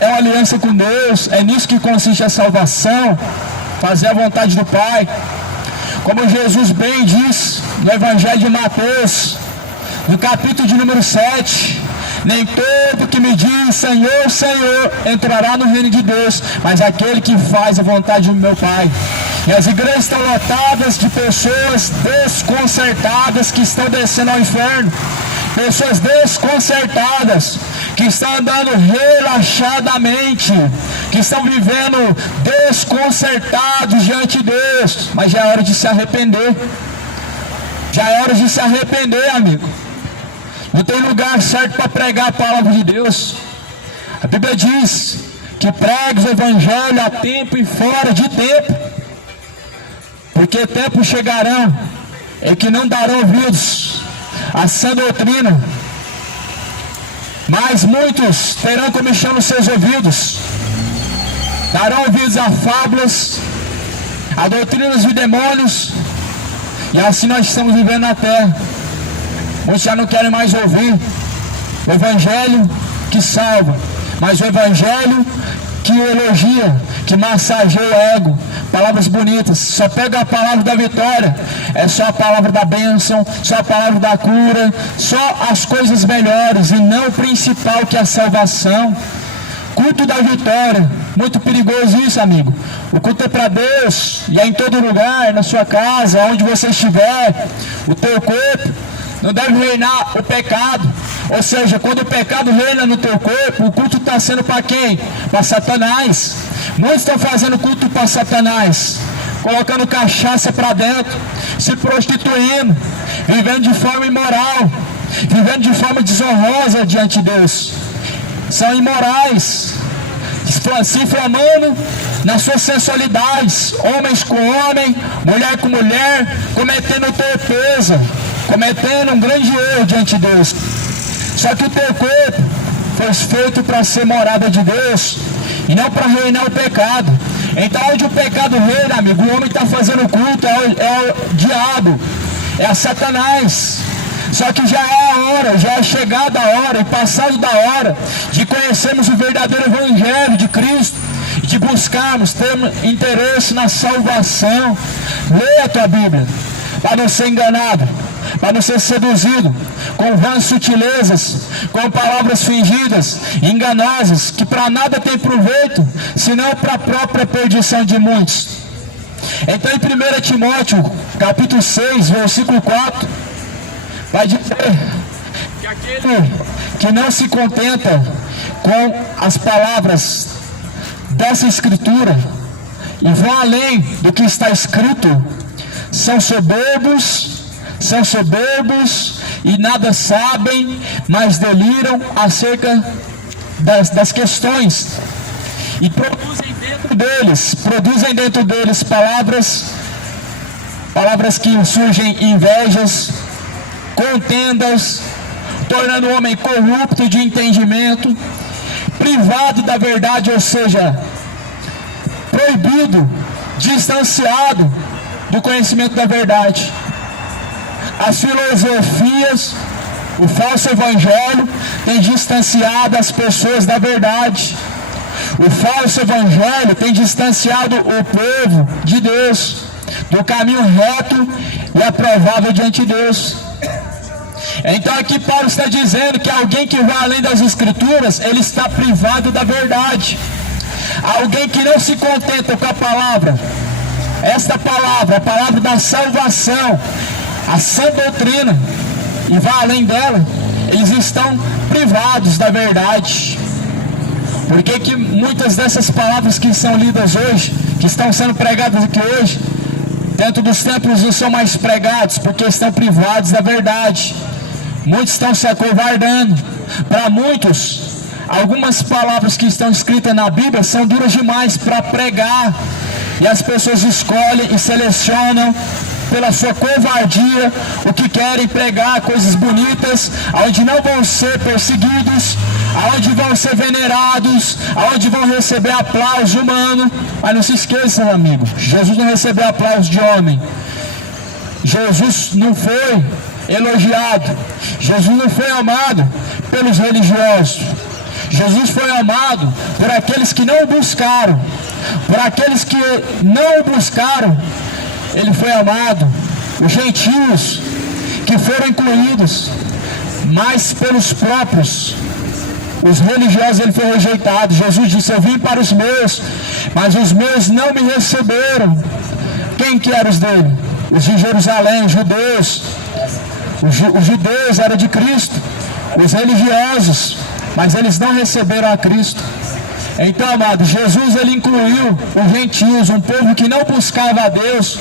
é uma aliança com Deus. É nisso que consiste a salvação, fazer a vontade do Pai. Como Jesus bem diz no Evangelho de Mateus, no capítulo de número 7, nem todo que me diz Senhor, Senhor, entrará no reino de Deus, mas aquele que faz a vontade do meu Pai. E as igrejas estão lotadas de pessoas desconcertadas que estão descendo ao inferno. Pessoas desconcertadas que estão andando relaxadamente, que estão vivendo desconcertados diante de Deus, mas já é hora de se arrepender. Já é hora de se arrepender, amigo. Não tem lugar certo para pregar a palavra de Deus. A Bíblia diz que pregue o evangelho a tempo e fora de tempo, porque tempos chegarão em que não darão ouvidos à sã doutrina, mas muitos terão comichão nos seus ouvidos, darão ouvidos a fábulas, a doutrinas de demônios, e assim nós estamos vivendo na terra. Muitos já não querem mais ouvir o evangelho que salva, mas o evangelho que elogia, que massageia o ego. Palavras bonitas, só pega a palavra da vitória, é só a palavra da bênção, só a palavra da cura, só as coisas melhores e não o principal, que é a salvação. Culto da vitória, muito perigoso isso, amigo. O culto é para Deus, e é em todo lugar, na sua casa, onde você estiver. O teu corpo não deve reinar o pecado. Ou seja, quando o pecado reina no teu corpo, o culto está sendo para quem? Para Satanás. Muitos estão fazendo culto para Satanás, colocando cachaça para dentro, se prostituindo, vivendo de forma imoral, vivendo de forma desonrosa diante de Deus. São imorais, se inflamando nas suas sensualidades, homens com homem, mulher com mulher, cometendo torpeza, cometendo um grande erro diante de Deus. Só que o teu corpo foi feito para ser morada de Deus e não para reinar o pecado. Então, onde o pecado reina, amigo, o homem está fazendo culto, é o diabo, é a Satanás. Só que já é a hora, já é chegada a hora e passado da hora de conhecermos o verdadeiro evangelho de Cristo, de buscarmos, termos interesse na salvação. Leia a tua Bíblia, para não ser enganado, para não ser seduzido com vãs sutilezas, com palavras fingidas, enganosas, que para nada tem proveito, senão para a própria perdição de muitos. Então, em 1 Timóteo, capítulo 6, versículo 4, vai dizer que aquele que não se contenta com as palavras dessa escritura e vão além do que está escrito, são soberbos e nada sabem, mas deliram acerca das questões e produzem dentro deles palavras que surgem invejas, contendas, tornando o homem corrupto de entendimento, privado da verdade, ou seja, proibido, distanciado do conhecimento da verdade. As filosofias, o falso evangelho tem distanciado as pessoas da verdade. O falso evangelho tem distanciado o povo de Deus, do caminho reto e aprovável diante de Deus. Então aqui Paulo está dizendo que alguém que vai além das escrituras, ele está privado da verdade. Alguém que não se contenta com a palavra, esta palavra, a palavra da salvação, a sã doutrina, e vai além dela, eles estão privados da verdade. Por que muitas dessas palavras que são lidas hoje, que estão sendo pregadas aqui hoje, dentro dos templos não são mais pregados? Porque estão privados da verdade. Muitos estão se acovardando. Para muitos, algumas palavras que estão escritas na Bíblia são duras demais para pregar, e as pessoas escolhem e selecionam pela sua covardia o que querem pregar, coisas bonitas, onde não vão ser perseguidos, aonde vão ser venerados, aonde vão receber aplauso humano. Mas não se esqueçam, amigo, Jesus não recebeu aplauso de homem. Jesus não foi elogiado, Jesus não foi amado pelos religiosos. Jesus foi amado por aqueles que não o buscaram. Por aqueles que não o buscaram, ele foi amado. Os gentios que foram incluídos, mas pelos próprios, os religiosos, ele foi rejeitado. Jesus disse: eu vim para os meus, mas os meus não me receberam. Quem que eram os dele? Os de Jerusalém, os judeus. Os judeus eram de Cristo. Os religiosos mas eles não receberam a Cristo. Então, amado, Jesus ele incluiu os gentios, um povo que não buscava a Deus,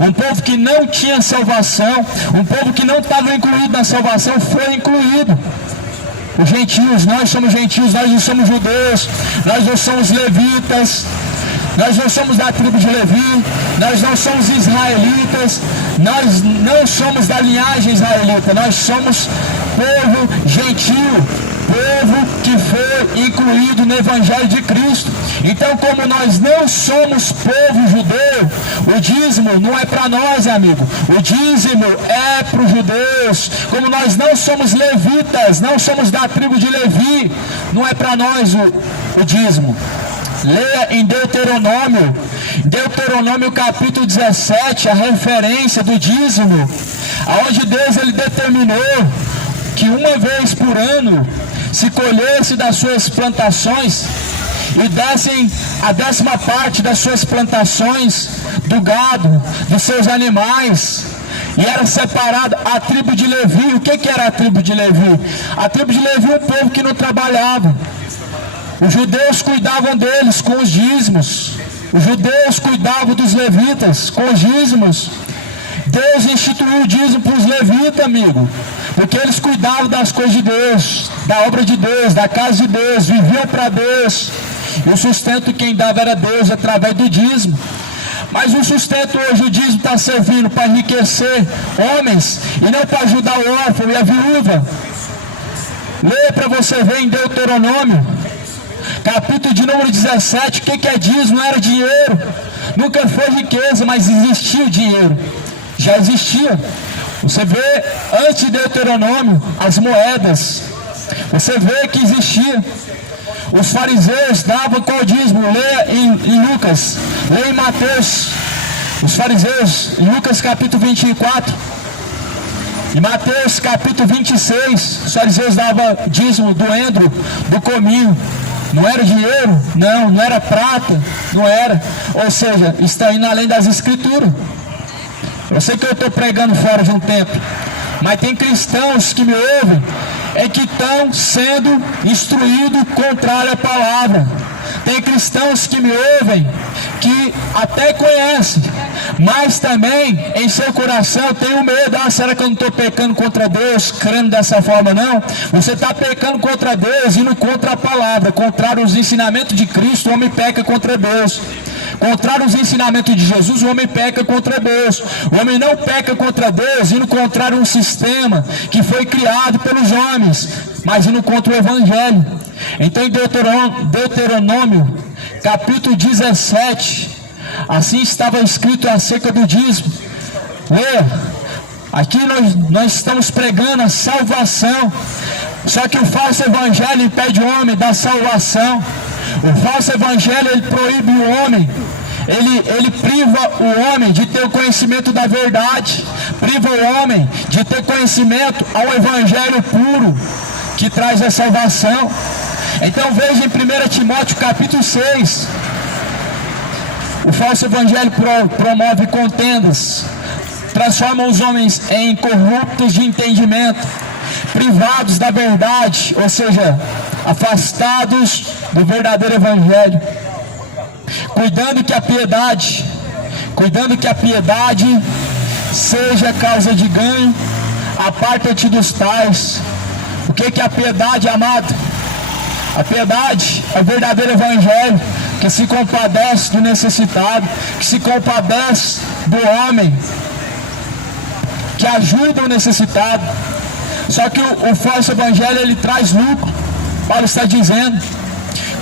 um povo que não tinha salvação, um povo que não estava incluído na salvação, foi incluído. Os gentios, nós somos gentios, nós não somos judeus, nós não somos levitas, nós não somos da tribo de Levi, nós não somos israelitas, nós não somos da linhagem israelita, nós somos povo gentil, povo que foi incluído no Evangelho de Cristo. Então, como nós não somos povo judeu, o dízimo não é para nós, amigo. O dízimo é para os judeus. Como nós não somos levitas, não somos da tribo de Levi, não é para nós o dízimo. Leia em Deuteronômio capítulo 17, a referência do dízimo, aonde Deus ele determinou que uma vez por ano se colhesse das suas plantações e dessem a 10ª parte das suas plantações, do gado, dos seus animais, e era separada a tribo de Levi. O que era a tribo de Levi? A tribo de Levi é um povo que não trabalhava. Os judeus cuidavam deles com os dízimos. Os judeus cuidavam dos levitas com os dízimos. Deus instituiu o dízimo para os levitas, amigo, porque eles cuidavam das coisas de Deus, da obra de Deus, da casa de Deus, viviam para Deus. E o sustento quem dava era Deus através do dízimo. Mas o sustento hoje, o dízimo está servindo para enriquecer homens e não para ajudar o órfão e a viúva. Leia para você ver em Deuteronômio capítulo de número 17, o que é dízimo? Não era dinheiro, nunca foi riqueza, mas existia o dinheiro, já existia. Você vê antes de Deuteronômio as moedas, você vê que existia. Os fariseus davam qual dízimo? Leia em Lucas, leia em Mateus. Os fariseus, em Lucas capítulo 24, em Mateus capítulo 26, os fariseus davam dízimo do endro, do cominho. Não era dinheiro? Não era prata? Não era. Ou seja, está indo além das escrituras. Eu sei que eu estou pregando fora de um templo, mas tem cristãos que me ouvem e que estão sendo instruídos contrário à palavra. Tem cristãos que me ouvem que até conhecem, mas também em seu coração tem o medo. Será que eu não estou pecando contra Deus, crendo dessa forma? Não. Você está pecando contra Deus, indo contra a palavra, contrário aos ensinamentos de Cristo. O homem peca contra Deus. Contrário aos ensinamentos de Jesus, o homem peca contra Deus. O homem não peca contra Deus indo contrário a um sistema que foi criado pelos homens, mas indo contra o Evangelho. Então em Deuteronômio capítulo 17, assim estava escrito acerca do dízimo. Leia, aqui nós estamos pregando a salvação, só que o falso evangelho impede o homem da salvação. O falso evangelho ele proíbe o homem, ele priva o homem de ter o conhecimento da verdade, priva o homem de ter conhecimento ao evangelho puro que traz a salvação. Então veja em 1 Timóteo capítulo 6, o falso evangelho promove contendas, transforma os homens em corruptos de entendimento, privados da verdade, ou seja, afastados do verdadeiro evangelho, cuidando que a piedade seja causa de ganho, aparta-te dos tais. O que é a piedade, amado? A piedade é o verdadeiro evangelho, que se compadece do necessitado, que se compadece do homem, que ajuda o necessitado. Só que o falso evangelho ele traz lucro. Paulo está dizendo,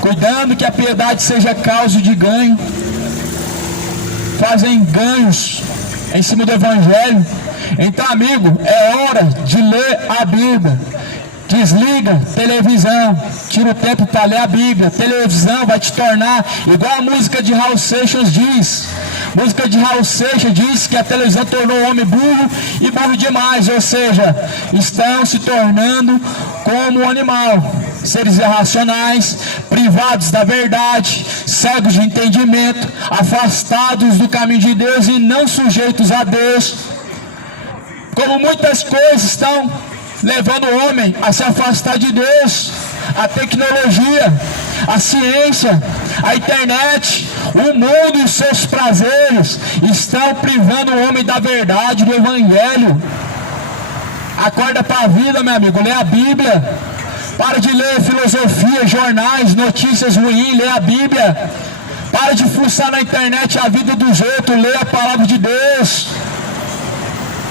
cuidando que a piedade seja causa de ganho, fazem ganhos em cima do evangelho. Então, amigo, é hora de ler a Bíblia. Desliga televisão, tira o tempo para ler a Bíblia. Televisão vai te tornar igual a música de Raul Seixas diz. Música de Raul Seixas diz que a televisão tornou o homem burro e burro demais, ou seja, estão se tornando como um animal, seres irracionais, privados da verdade, cegos de entendimento, afastados do caminho de Deus e não sujeitos a Deus. Como muitas coisas estão levando o homem a se afastar de Deus, a tecnologia, a ciência, a internet, o mundo e seus prazeres estão privando o homem da verdade, do evangelho. Acorda para a vida, meu amigo, lê a Bíblia. Para de ler filosofia, jornais, notícias ruins, lê a Bíblia. Para de fuçar na internet a vida dos outros, lê a palavra de Deus.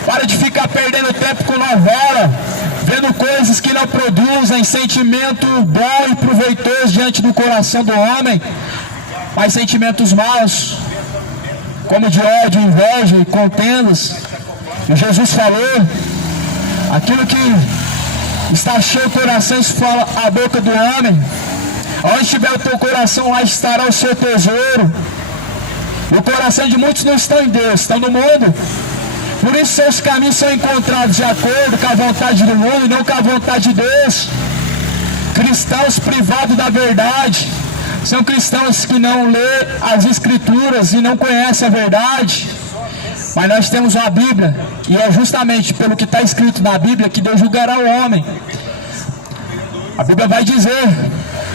Para de ficar perdendo tempo com novela, vendo coisas que não produzem sentimento bom e proveitoso diante do coração do homem, mas sentimentos maus, como de ódio, inveja e contendas. E Jesus falou, aquilo que está cheio o coração, isso fala a boca do homem. Onde estiver o teu coração, lá estará o seu tesouro. O coração de muitos não está em Deus, estão no mundo. Por isso seus caminhos são encontrados de acordo com a vontade do mundo e não com a vontade de Deus. Cristãos privados da verdade são cristãos que não lêem as Escrituras e não conhecem a verdade. Mas nós temos a Bíblia, e é justamente pelo que está escrito na Bíblia que Deus julgará o homem. A Bíblia vai dizer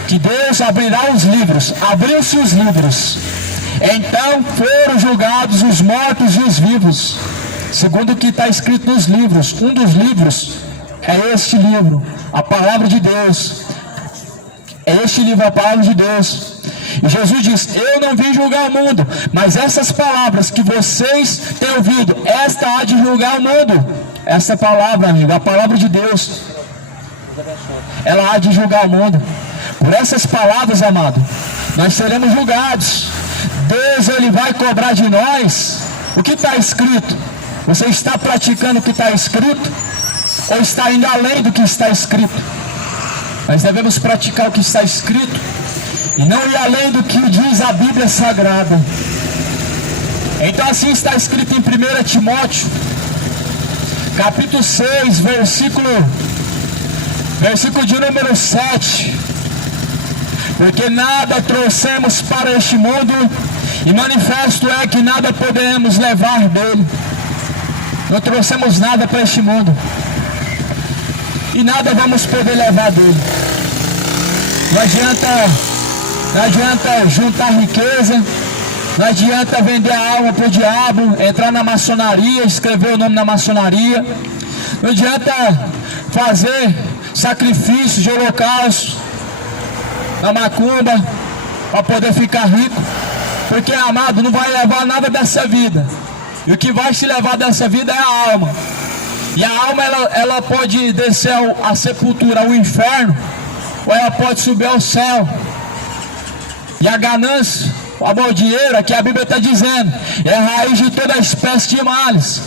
que Deus abrirá os livros, abriu-se os livros, então foram julgados os mortos e os vivos, segundo o que está escrito nos livros. Um dos livros é este livro, a palavra de Deus. É este livro, a palavra de Deus. E Jesus diz, eu não vim julgar o mundo, mas essas palavras que vocês têm ouvido, esta há de julgar o mundo. Essa palavra, amigo, a palavra de Deus, ela há de julgar o mundo. Por essas palavras, amado, nós seremos julgados. Deus, Ele vai cobrar de nós o que está escrito. Você está praticando o que está escrito? Ou está indo além do que está escrito? Nós devemos praticar o que está escrito e não ir além do que diz a Bíblia Sagrada. Então assim está escrito em 1 Timóteo, capítulo 6, versículo de número 7. Porque nada trouxemos para este mundo, e manifesto é que nada podemos levar dele. Não trouxemos nada para este mundo, e nada vamos poder levar dele. Não adianta juntar riqueza, não adianta vender a alma para o diabo, entrar na maçonaria, escrever o nome na maçonaria. Não adianta fazer sacrifícios de holocausto na macumba para poder ficar rico, porque, amado, não vai levar nada dessa vida. E o que vai se levar dessa vida é a alma. E a alma ela pode descer à sepultura, ao inferno, ou ela pode subir ao céu. E a ganância, o amor ao dinheiro, aqui a Bíblia está dizendo, é a raiz de toda espécie de males.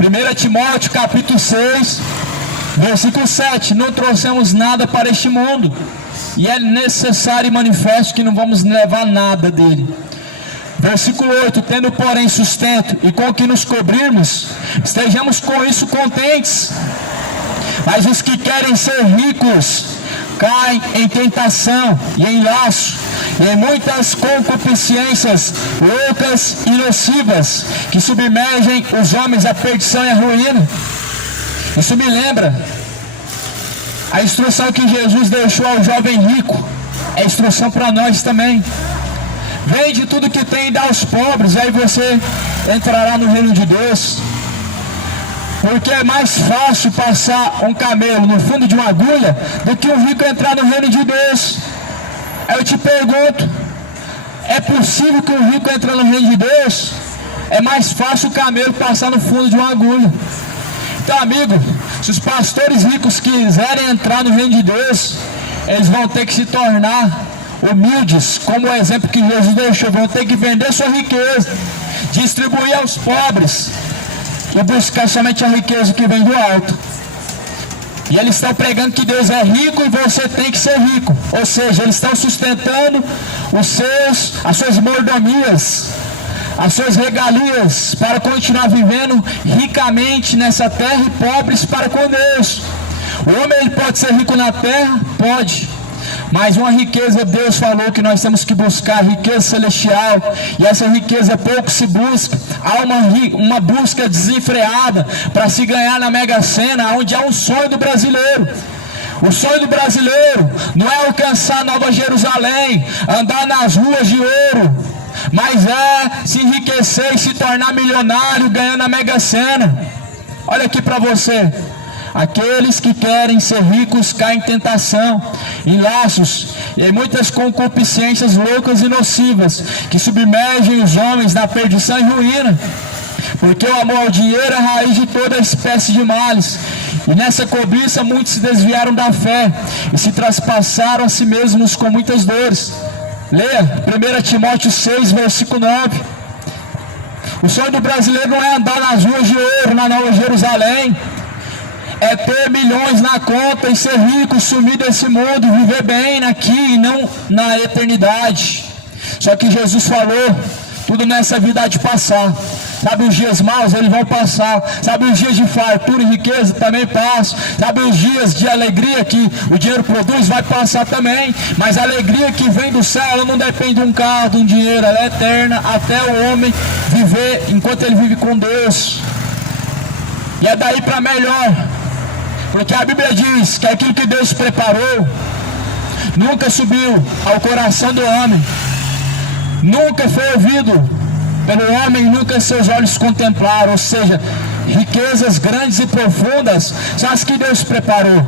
1 Timóteo capítulo 6, versículo 7, não trouxemos nada para este mundo, e é necessário e manifesto que não vamos levar nada dele. Versículo 8, tendo porém sustento e com o que nos cobrirmos, estejamos com isso contentes. Mas os que querem ser ricos caem em tentação e em laço, e em muitas concupiscências loucas e nocivas, que submergem os homens à perdição e à ruína. Isso me lembra a instrução que Jesus deixou ao jovem rico, é instrução para nós também. Vende tudo que tem e dá aos pobres, aí você entrará no reino de Deus. Porque é mais fácil passar um camelo no fundo de uma agulha do que um rico entrar no reino de Deus. Aí eu te pergunto, é possível que um rico entre no reino de Deus? É mais fácil o camelo passar no fundo de uma agulha. Então, amigo, se os pastores ricos quiserem entrar no reino de Deus, eles vão ter que se tornar humildes, como o exemplo que Jesus deixou. Vão ter que vender sua riqueza, distribuir aos pobres e buscar somente a riqueza que vem do alto. E eles estão pregando que Deus é rico e você tem que ser rico. Ou seja, eles estão sustentando as suas mordomias, as suas regalias, para continuar vivendo ricamente nessa terra e pobres para com Deus. O homem ele pode ser rico na terra? Pode. Mas uma riqueza, Deus falou que nós temos que buscar riqueza celestial, e essa riqueza pouco se busca. Há uma busca desenfreada para se ganhar na Mega Sena, onde há um sonho do brasileiro. O sonho do brasileiro não é alcançar Nova Jerusalém, andar nas ruas de ouro, mas é se enriquecer e se tornar milionário ganhando a Mega Sena. Olha aqui para você. Aqueles que querem ser ricos caem em tentação, em laços e em muitas concupiscências loucas e nocivas que submergem os homens na perdição e ruína. Porque o amor ao dinheiro é a raiz de toda espécie de males. E nessa cobiça muitos se desviaram da fé e se traspassaram a si mesmos com muitas dores. Leia 1 Timóteo 6, versículo 9. O sonho do brasileiro não é andar nas ruas de ouro, na Nova Jerusalém. É ter milhões na conta e ser rico, sumir desse mundo, viver bem aqui e não na eternidade. Só que Jesus falou, tudo nessa vida há de passar. Sabe, os dias maus, eles vão passar. Sabe, os dias de fartura e riqueza também passam. Sabe, os dias de alegria que o dinheiro produz vai passar também. Mas a alegria que vem do céu, ela não depende de um carro, de um dinheiro. Ela é eterna até o homem viver enquanto ele vive com Deus. E é daí para melhor. Porque a Bíblia diz que aquilo que Deus preparou nunca subiu ao coração do homem, nunca foi ouvido pelo homem, nunca seus olhos contemplaram. Ou seja, riquezas grandes e profundas são as que Deus preparou.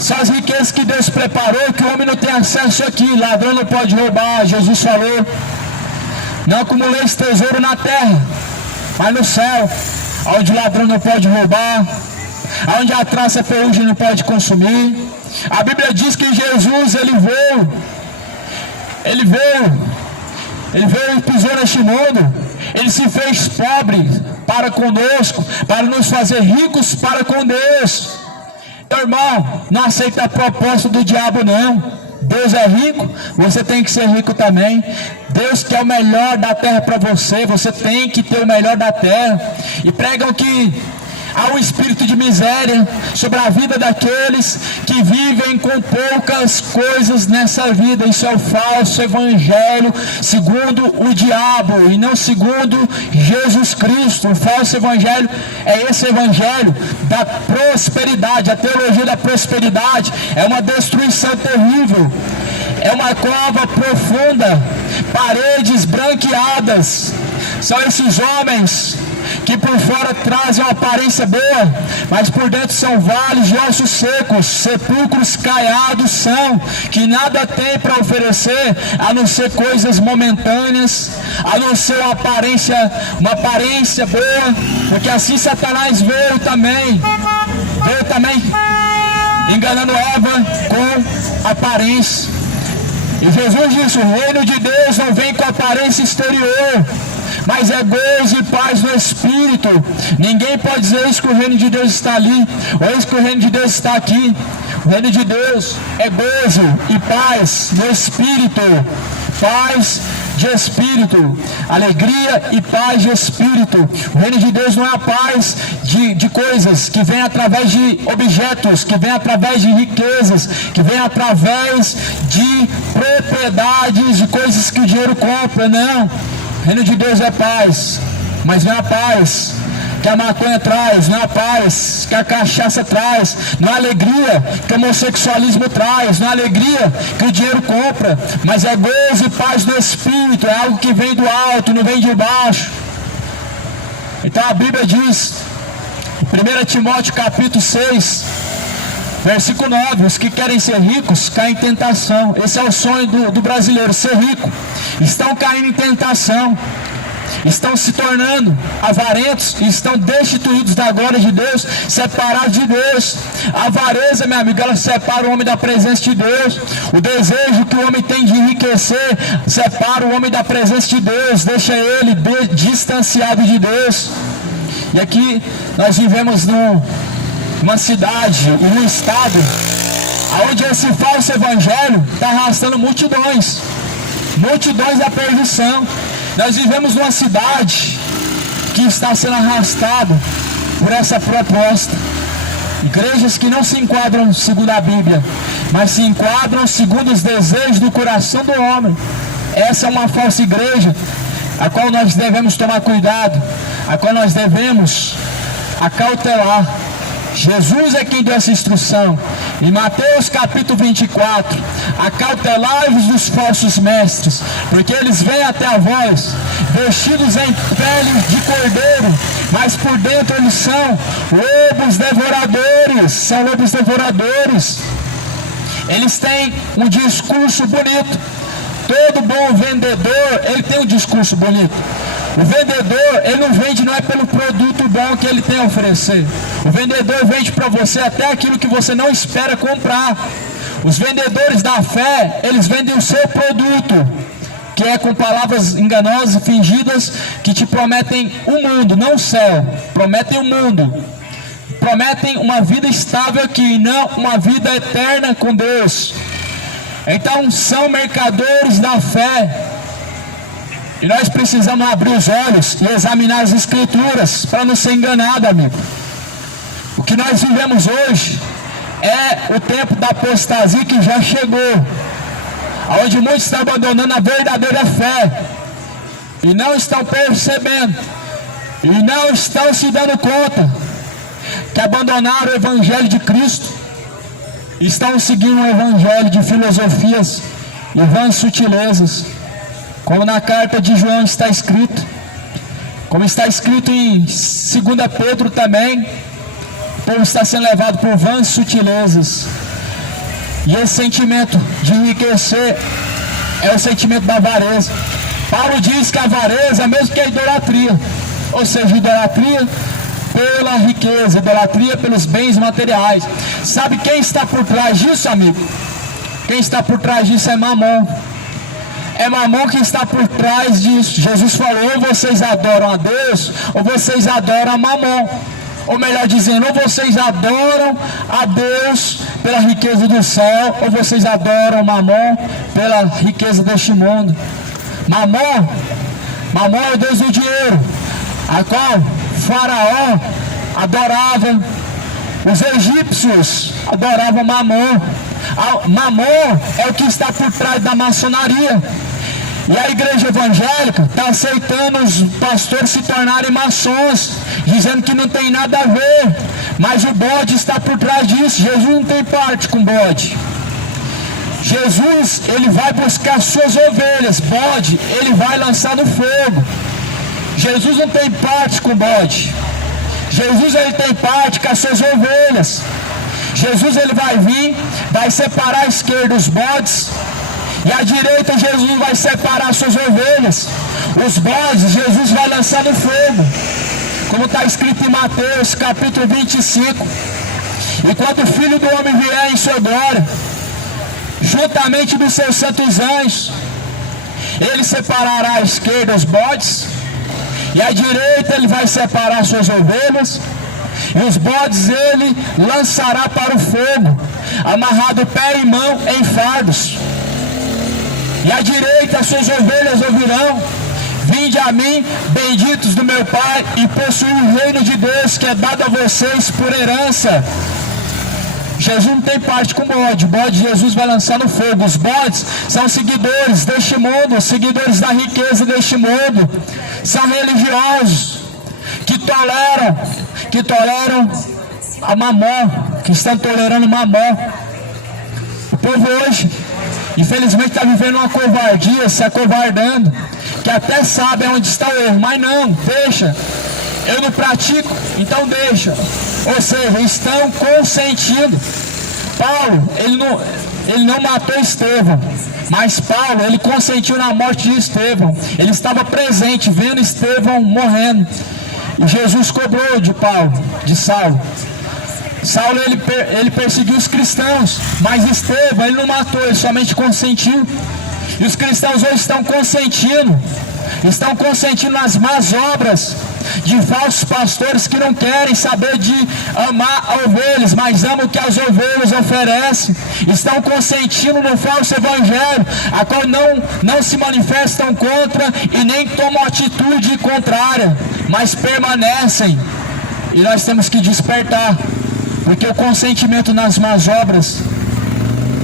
São as riquezas que Deus preparou que o homem não tem acesso aqui. Ladrão não pode roubar. Jesus falou: não acumuleis tesouro na terra, mas no céu, onde o ladrão não pode roubar, onde a traça ferrugem não pode consumir. A Bíblia diz que Jesus, ele veio e pisou neste mundo. Ele se fez pobre para conosco, para nos fazer ricos para com Deus. Meu irmão, não aceita a proposta do diabo não. Deus é rico, você tem que ser rico também. Deus quer o melhor da terra para você, você tem que ter o melhor da terra. E pregam que há um espírito de miséria sobre a vida daqueles que vivem com poucas coisas nessa vida. Isso é o falso evangelho segundo o diabo e não segundo Jesus Cristo. O falso evangelho é esse evangelho da prosperidade. A teologia da prosperidade é uma destruição terrível, é uma cova profunda, paredes branqueadas. São esses homens que por fora trazem uma aparência boa, mas por dentro são vales de ossos secos, sepulcros caiados são, que nada tem para oferecer, a não ser coisas momentâneas, a não ser uma aparência boa, porque assim Satanás veio também enganando Eva com aparência. E Jesus disse: o reino de Deus não vem com aparência exterior, mas é gozo e paz no Espírito. Ninguém pode dizer isso, que o reino de Deus está ali, ou isso que o reino de Deus está aqui. O reino de Deus é gozo e paz no Espírito. Paz de Espírito, alegria e paz de Espírito. O reino de Deus não é a paz de coisas que vem através de objetos, que vem através de riquezas, que vem através de propriedades, de coisas que o dinheiro compra. Não. O reino de Deus é paz, mas não é a paz que a maconha traz, não é a paz que a cachaça traz, não é a alegria que o homossexualismo traz, não é a alegria que o dinheiro compra, mas é gozo e paz do Espírito. É algo que vem do alto, não vem de baixo. Então a Bíblia diz, 1 Timóteo capítulo 6, versículo 9, os que querem ser ricos caem em tentação. Esse é o sonho do brasileiro, ser rico. Estão caindo em tentação, estão se tornando avarentos e estão destituídos da glória de Deus, separados de Deus. A avareza, meu amigo, ela separa o homem da presença de Deus. O desejo que o homem tem de enriquecer separa o homem da presença de Deus, deixa ele distanciado de Deus. E aqui nós vivemos numa cidade e num estado onde esse falso evangelho está arrastando multidões da perdição. Nós vivemos numa cidade que está sendo arrastada por essa proposta. Igrejas que não se enquadram segundo a Bíblia, mas se enquadram segundo os desejos do coração do homem. Essa é uma falsa igreja, a qual nós devemos tomar cuidado, a qual nós devemos acautelar. Jesus é quem deu essa instrução. Em Mateus capítulo 24, acautelai-vos dos falsos mestres, porque eles vêm até a vós, vestidos em pele de cordeiro, mas por dentro eles são lobos devoradores, Eles têm um discurso bonito. Todo bom vendedor, ele tem um discurso bonito. O vendedor, ele não vende, não é pelo produto bom que ele tem a oferecer. O vendedor vende para você até aquilo que você não espera comprar. Os vendedores da fé, eles vendem o seu produto, que é com palavras enganosas e fingidas, que te prometem o mundo, não o céu. Prometem o mundo. Prometem uma vida estável aqui, não uma vida eterna com Deus. Então são mercadores da fé. E nós precisamos abrir os olhos e examinar as escrituras para não ser enganado, amigo. O que nós vivemos hoje é o tempo da apostasia que já chegou, onde muitos estão abandonando a verdadeira fé e não estão percebendo e não estão se dando conta que abandonaram o evangelho de Cristo, estão seguindo um evangelho de filosofias e vãs sutilezas, como na carta de João está escrito, como está escrito em 2 Pedro também. O povo está sendo levado por vãs sutilezas, e esse sentimento de enriquecer é o sentimento da avareza. Paulo diz que a avareza é mesmo que a idolatria, ou seja, idolatria pela riqueza, idolatria pelos bens materiais. Sabe quem está por trás disso, amigo? Quem está por trás disso é Mamon. É Mamon que está por trás disso. Jesus falou: ou vocês adoram a Deus, ou vocês adoram a Mamon. Ou melhor dizendo, ou vocês adoram a Deus pela riqueza do céu, ou vocês adoram Mamon pela riqueza deste mundo. Mamon é o Deus do dinheiro, a qual Faraó adorava. Os egípcios adoravam Mamon. Mamon é o que está por trás da maçonaria. E a igreja evangélica está aceitando os pastores se tornarem maçons, dizendo que não tem nada a ver. Mas o bode está por trás disso. Jesus não tem parte com bode. Jesus, ele vai buscar suas ovelhas. Bode, ele vai lançar no fogo. Jesus não tem parte com bode. Jesus, ele tem parte com as suas ovelhas. Jesus, ele vai vir, vai separar a esquerda os bodes, e à direita Jesus vai separar as suas ovelhas. Os bodes Jesus vai lançar no fogo, como está escrito em Mateus capítulo 25. E quando o Filho do Homem vier em sua glória, juntamente dos seus santos anjos, ele separará à esquerda os bodes, e à direita ele vai separar as suas ovelhas. E os bodes ele lançará para o fogo, amarrado pé e mão em fardos. E à direita as suas ovelhas ouvirão: vinde a mim, benditos do meu Pai, e possuí o reino de Deus que é dado a vocês por herança. Jesus não tem parte com bode. Bode Jesus vai lançar no fogo. Os bodes são seguidores deste mundo, seguidores da riqueza deste mundo. São religiosos que toleram a Mamon, que estão tolerando Mamon. O povo hoje, infelizmente, está vivendo uma covardia, se acovardando, que até sabe onde está o erro, mas não, deixa. Eu não pratico, então deixa. Ou seja, estão consentindo. Paulo, ele não matou Estevão, mas Paulo, ele consentiu na morte de Estevão. Ele estava presente, vendo Estevão morrendo. E Jesus cobrou de Paulo, de Saulo. Saulo, ele perseguiu os cristãos, mas Estevão, ele não matou, ele somente consentiu. E os cristãos hoje estão consentindo nas más obras de falsos pastores que não querem saber de amar ovelhas, mas amam o que as ovelhas oferecem. Estão consentindo no falso evangelho, a qual não se manifestam contra e nem tomam atitude contrária, mas permanecem. E nós temos que despertar, porque o consentimento nas más obras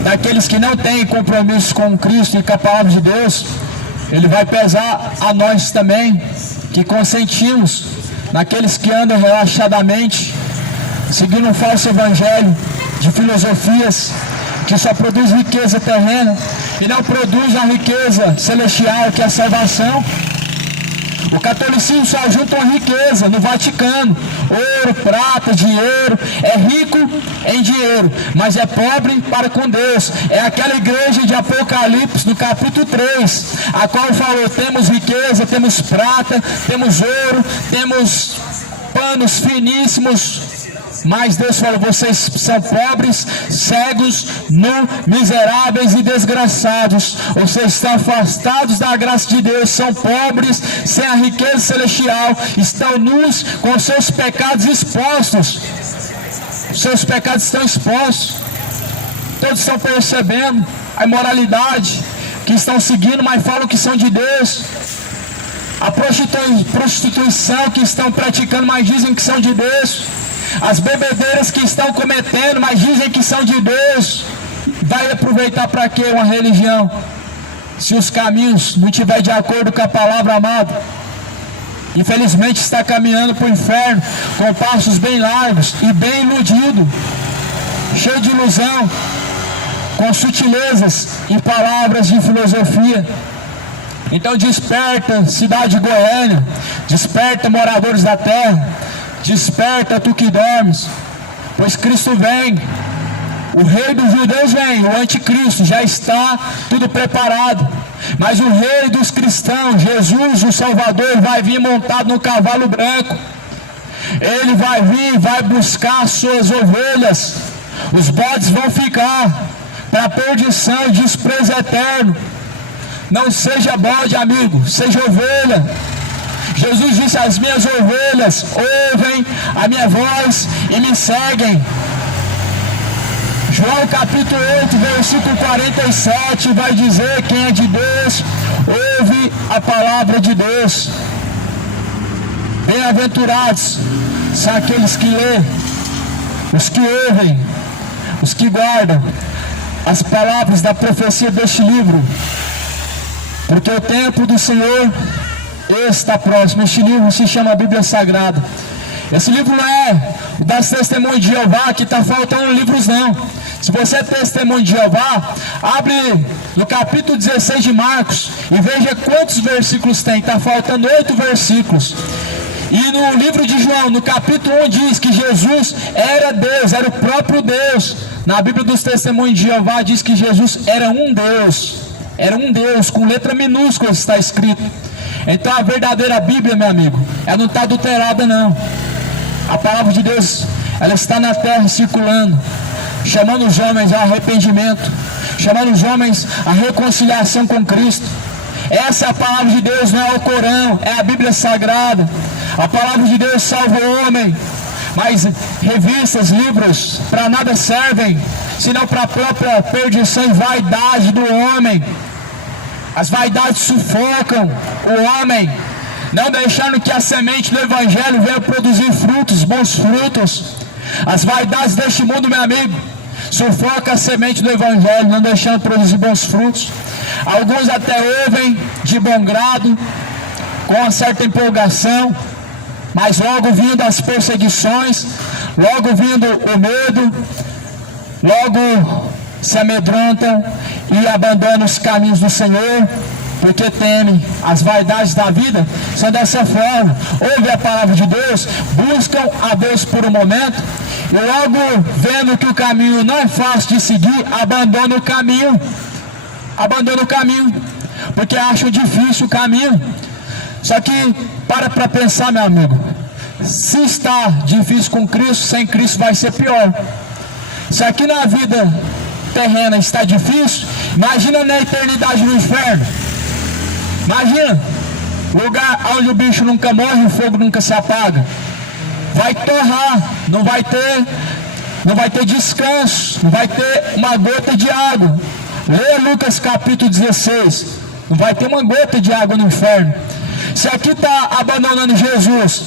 daqueles que não têm compromisso com Cristo e com a palavra de Deus, ele vai pesar a nós também, que consentimos naqueles que andam relaxadamente, seguindo um falso evangelho de filosofias que só produz riqueza terrena e não produz a riqueza celestial, que é a salvação. O catolicismo só junta uma riqueza no Vaticano: ouro, prata, dinheiro. É rico em dinheiro, mas é pobre para com Deus. É aquela igreja de Apocalipse, no capítulo 3, a qual falou: temos riqueza, temos prata, temos ouro, temos panos finíssimos. Mas Deus falou: vocês são pobres, cegos, nus, miseráveis e desgraçados. Vocês estão afastados da graça de Deus, são pobres, sem a riqueza celestial, estão nus, com seus pecados expostos. Seus pecados estão expostos. Todos estão percebendo a imoralidade que estão seguindo, mas falam que são de Deus. A prostituição que estão praticando, mas dizem que são de Deus. As bebedeiras que estão cometendo, mas dizem que são de Deus. Vai aproveitar para quê uma religião, se os caminhos não estiverem de acordo com a palavra, amado? Infelizmente está caminhando para o inferno com passos bem largos e bem iludido, cheio de ilusão, com sutilezas e palavras de filosofia. Então desperta, cidade de Goiânia, desperta, moradores da terra, desperta, tu que dormes, pois Cristo vem. O rei dos judeus vem, o anticristo, já está tudo preparado. Mas o rei dos cristãos, Jesus, o Salvador, vai vir montado no cavalo branco. Ele vai vir, vai buscar suas ovelhas. Os bodes vão ficar para a perdição e desprezo eterno. Não seja bode, amigo, seja ovelha. Jesus disse: as minhas ovelhas ouvem a minha voz e me seguem. João capítulo 8, versículo 47 vai dizer: quem é de Deus ouve a palavra de Deus. Bem-aventurados são aqueles que lêem, os que ouvem, os que guardam as palavras da profecia deste livro, porque o tempo do Senhor está próximo. Este livro se chama Bíblia Sagrada. Esse livro não é o das Testemunhas de Jeová, que está faltando livros, não. Se você é testemunho de Jeová, abre no capítulo 16 de Marcos e veja quantos versículos tem. Está faltando 8 versículos. E no livro de João, no capítulo 1, diz que Jesus era Deus, era o próprio Deus. Na Bíblia dos Testemunhos de Jeová diz que Jesus era um Deus. Era um Deus, com letra minúscula está escrito. Então a verdadeira Bíblia, meu amigo, ela não está adulterada, não. A palavra de Deus, ela está na terra circulando, chamando os homens ao arrependimento, chamando os homens à reconciliação com Cristo. Essa é a palavra de Deus, não é o Corão, é a Bíblia Sagrada. A palavra de Deus salva o homem, mas revistas, livros, para nada servem, senão para a própria perdição e vaidade do homem. As vaidades sufocam o homem, não deixando que a semente do Evangelho venha produzir frutos, bons frutos. As vaidades deste mundo, meu amigo, sufocam a semente do Evangelho, não deixando produzir bons frutos. Alguns até ouvem de bom grado, com uma certa empolgação, mas logo vindo as perseguições, logo vindo o medo, logo se amedrontam e abandonam os caminhos do Senhor, porque temem. As vaidades da vida são dessa forma: ouvem a palavra de Deus, buscam a Deus por um momento, e logo vendo que o caminho não é fácil de seguir, abandonam o caminho, porque acham difícil o caminho. Só que para pensar, meu amigo, se está difícil com Cristo, sem Cristo vai ser pior. Se aqui na vida terrena está difícil, imagina na eternidade no inferno. Imagina, lugar onde o bicho nunca morre, o fogo nunca se apaga. Vai torrar, não vai ter descanso, não vai ter uma gota de água. Leia Lucas capítulo 16, não vai ter uma gota de água no inferno. Se aqui está abandonando Jesus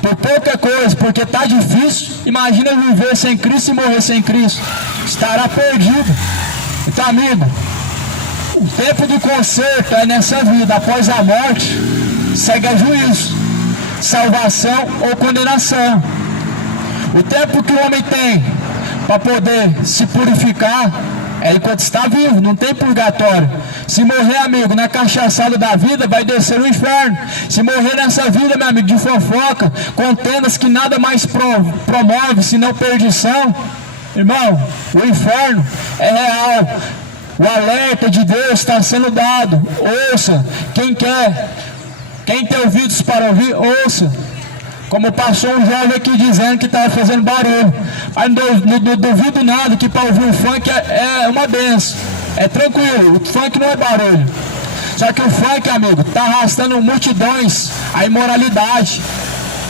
por pouca coisa, porque está difícil, imagina viver sem Cristo e morrer sem Cristo. Estará perdido. Então, amigo, o tempo do conserto é nessa vida. Após a morte, segue a juízo, salvação ou condenação. O tempo que o homem tem para poder se purificar é enquanto está vivo, não tem purgatório. Se morrer, amigo, na cachaçada da vida, vai descer no inferno. Se morrer nessa vida, meu amigo, de fofoca, contendas que nada mais promove senão perdição, irmão, o inferno é real. O alerta de Deus está sendo dado. Ouça, quem quer, quem tem ouvidos para ouvir, ouça. Como passou um jovem aqui dizendo que estava fazendo barulho. Mas não duvido nada que para ouvir o funk é uma benção. É tranquilo, o funk não é barulho. Só que o funk, amigo, está arrastando multidões à imoralidade,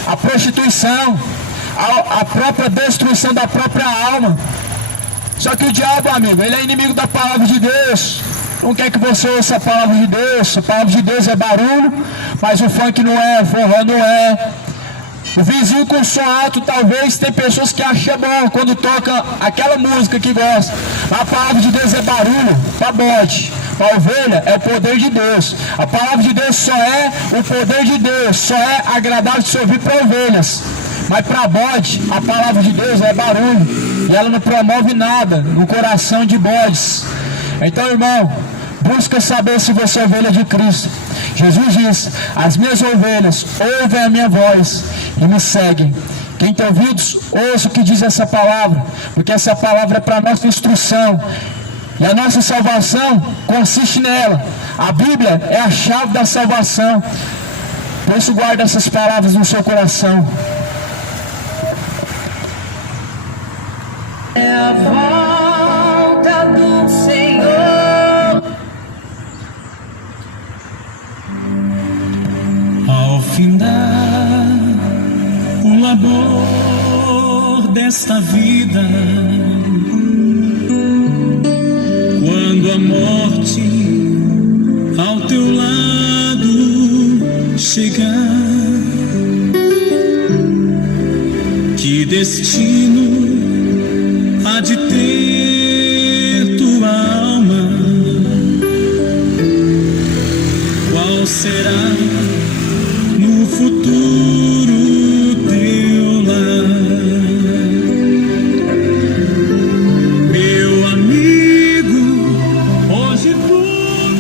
à prostituição, à própria destruição da própria alma. Só que o diabo, amigo, ele é inimigo da palavra de Deus. Não quer que você ouça a palavra de Deus. A palavra de Deus é barulho, mas o funk não é, forró não é. O vizinho com som alto, talvez, tem pessoas que acham bom quando toca aquela música que gosta. A palavra de Deus é barulho para bode, para ovelha é o poder de Deus. A palavra de Deus só é o poder de Deus, só é agradável de se ouvir para ovelhas. Mas para bode, a palavra de Deus é barulho e ela não promove nada no coração de bodes. Então, irmão, busca saber se você é ovelha de Cristo. Jesus diz: as minhas ovelhas ouvem a minha voz e me seguem. Quem tem ouvidos, ouça o que diz essa palavra, porque essa palavra é para a nossa instrução. E a nossa salvação consiste nela. A Bíblia é a chave da salvação. Por isso guarda essas palavras no seu coração. É a volta do Senhor. Ao findar o labor desta vida, quando a morte ao teu lado chegar, que destino há de ter tua alma? Qual será no futuro teu lar? Meu amigo, hoje tu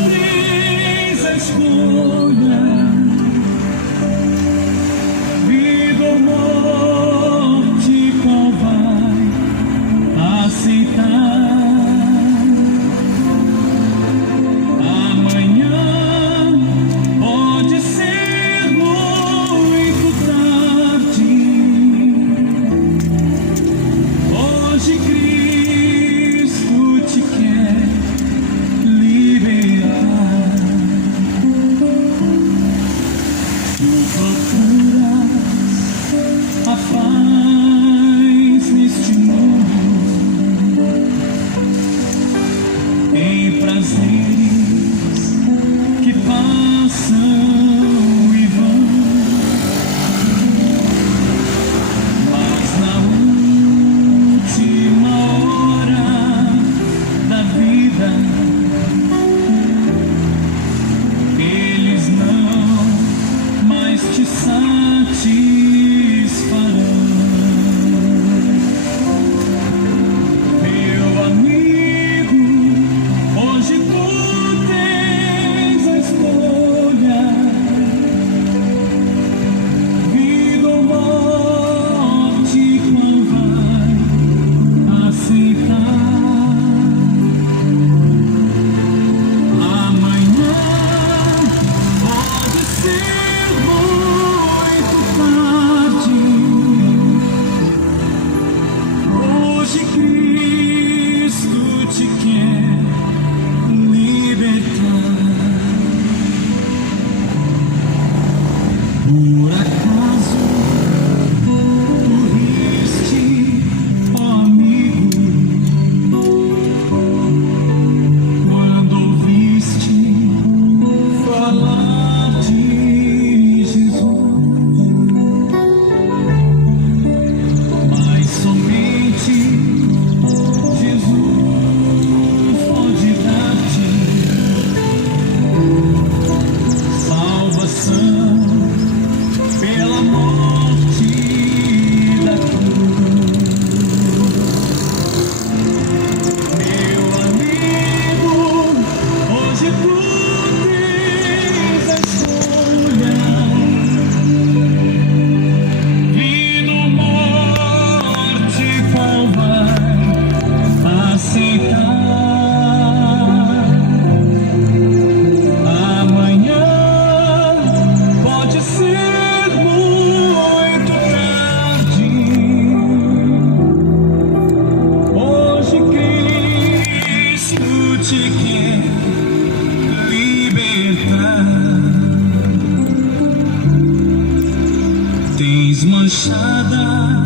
tens a escolha: vida ou morte, qual vai aceitar? Amanhã pode ser muito tarde. Hoje Cristo te quer liberar. Tu procuras a paz neste mundo, em prazeres que passam e vão, mas na última hora da vida eles não mais te satisfarão. Meu amigo, hoje tu quer libertar. Tens manchada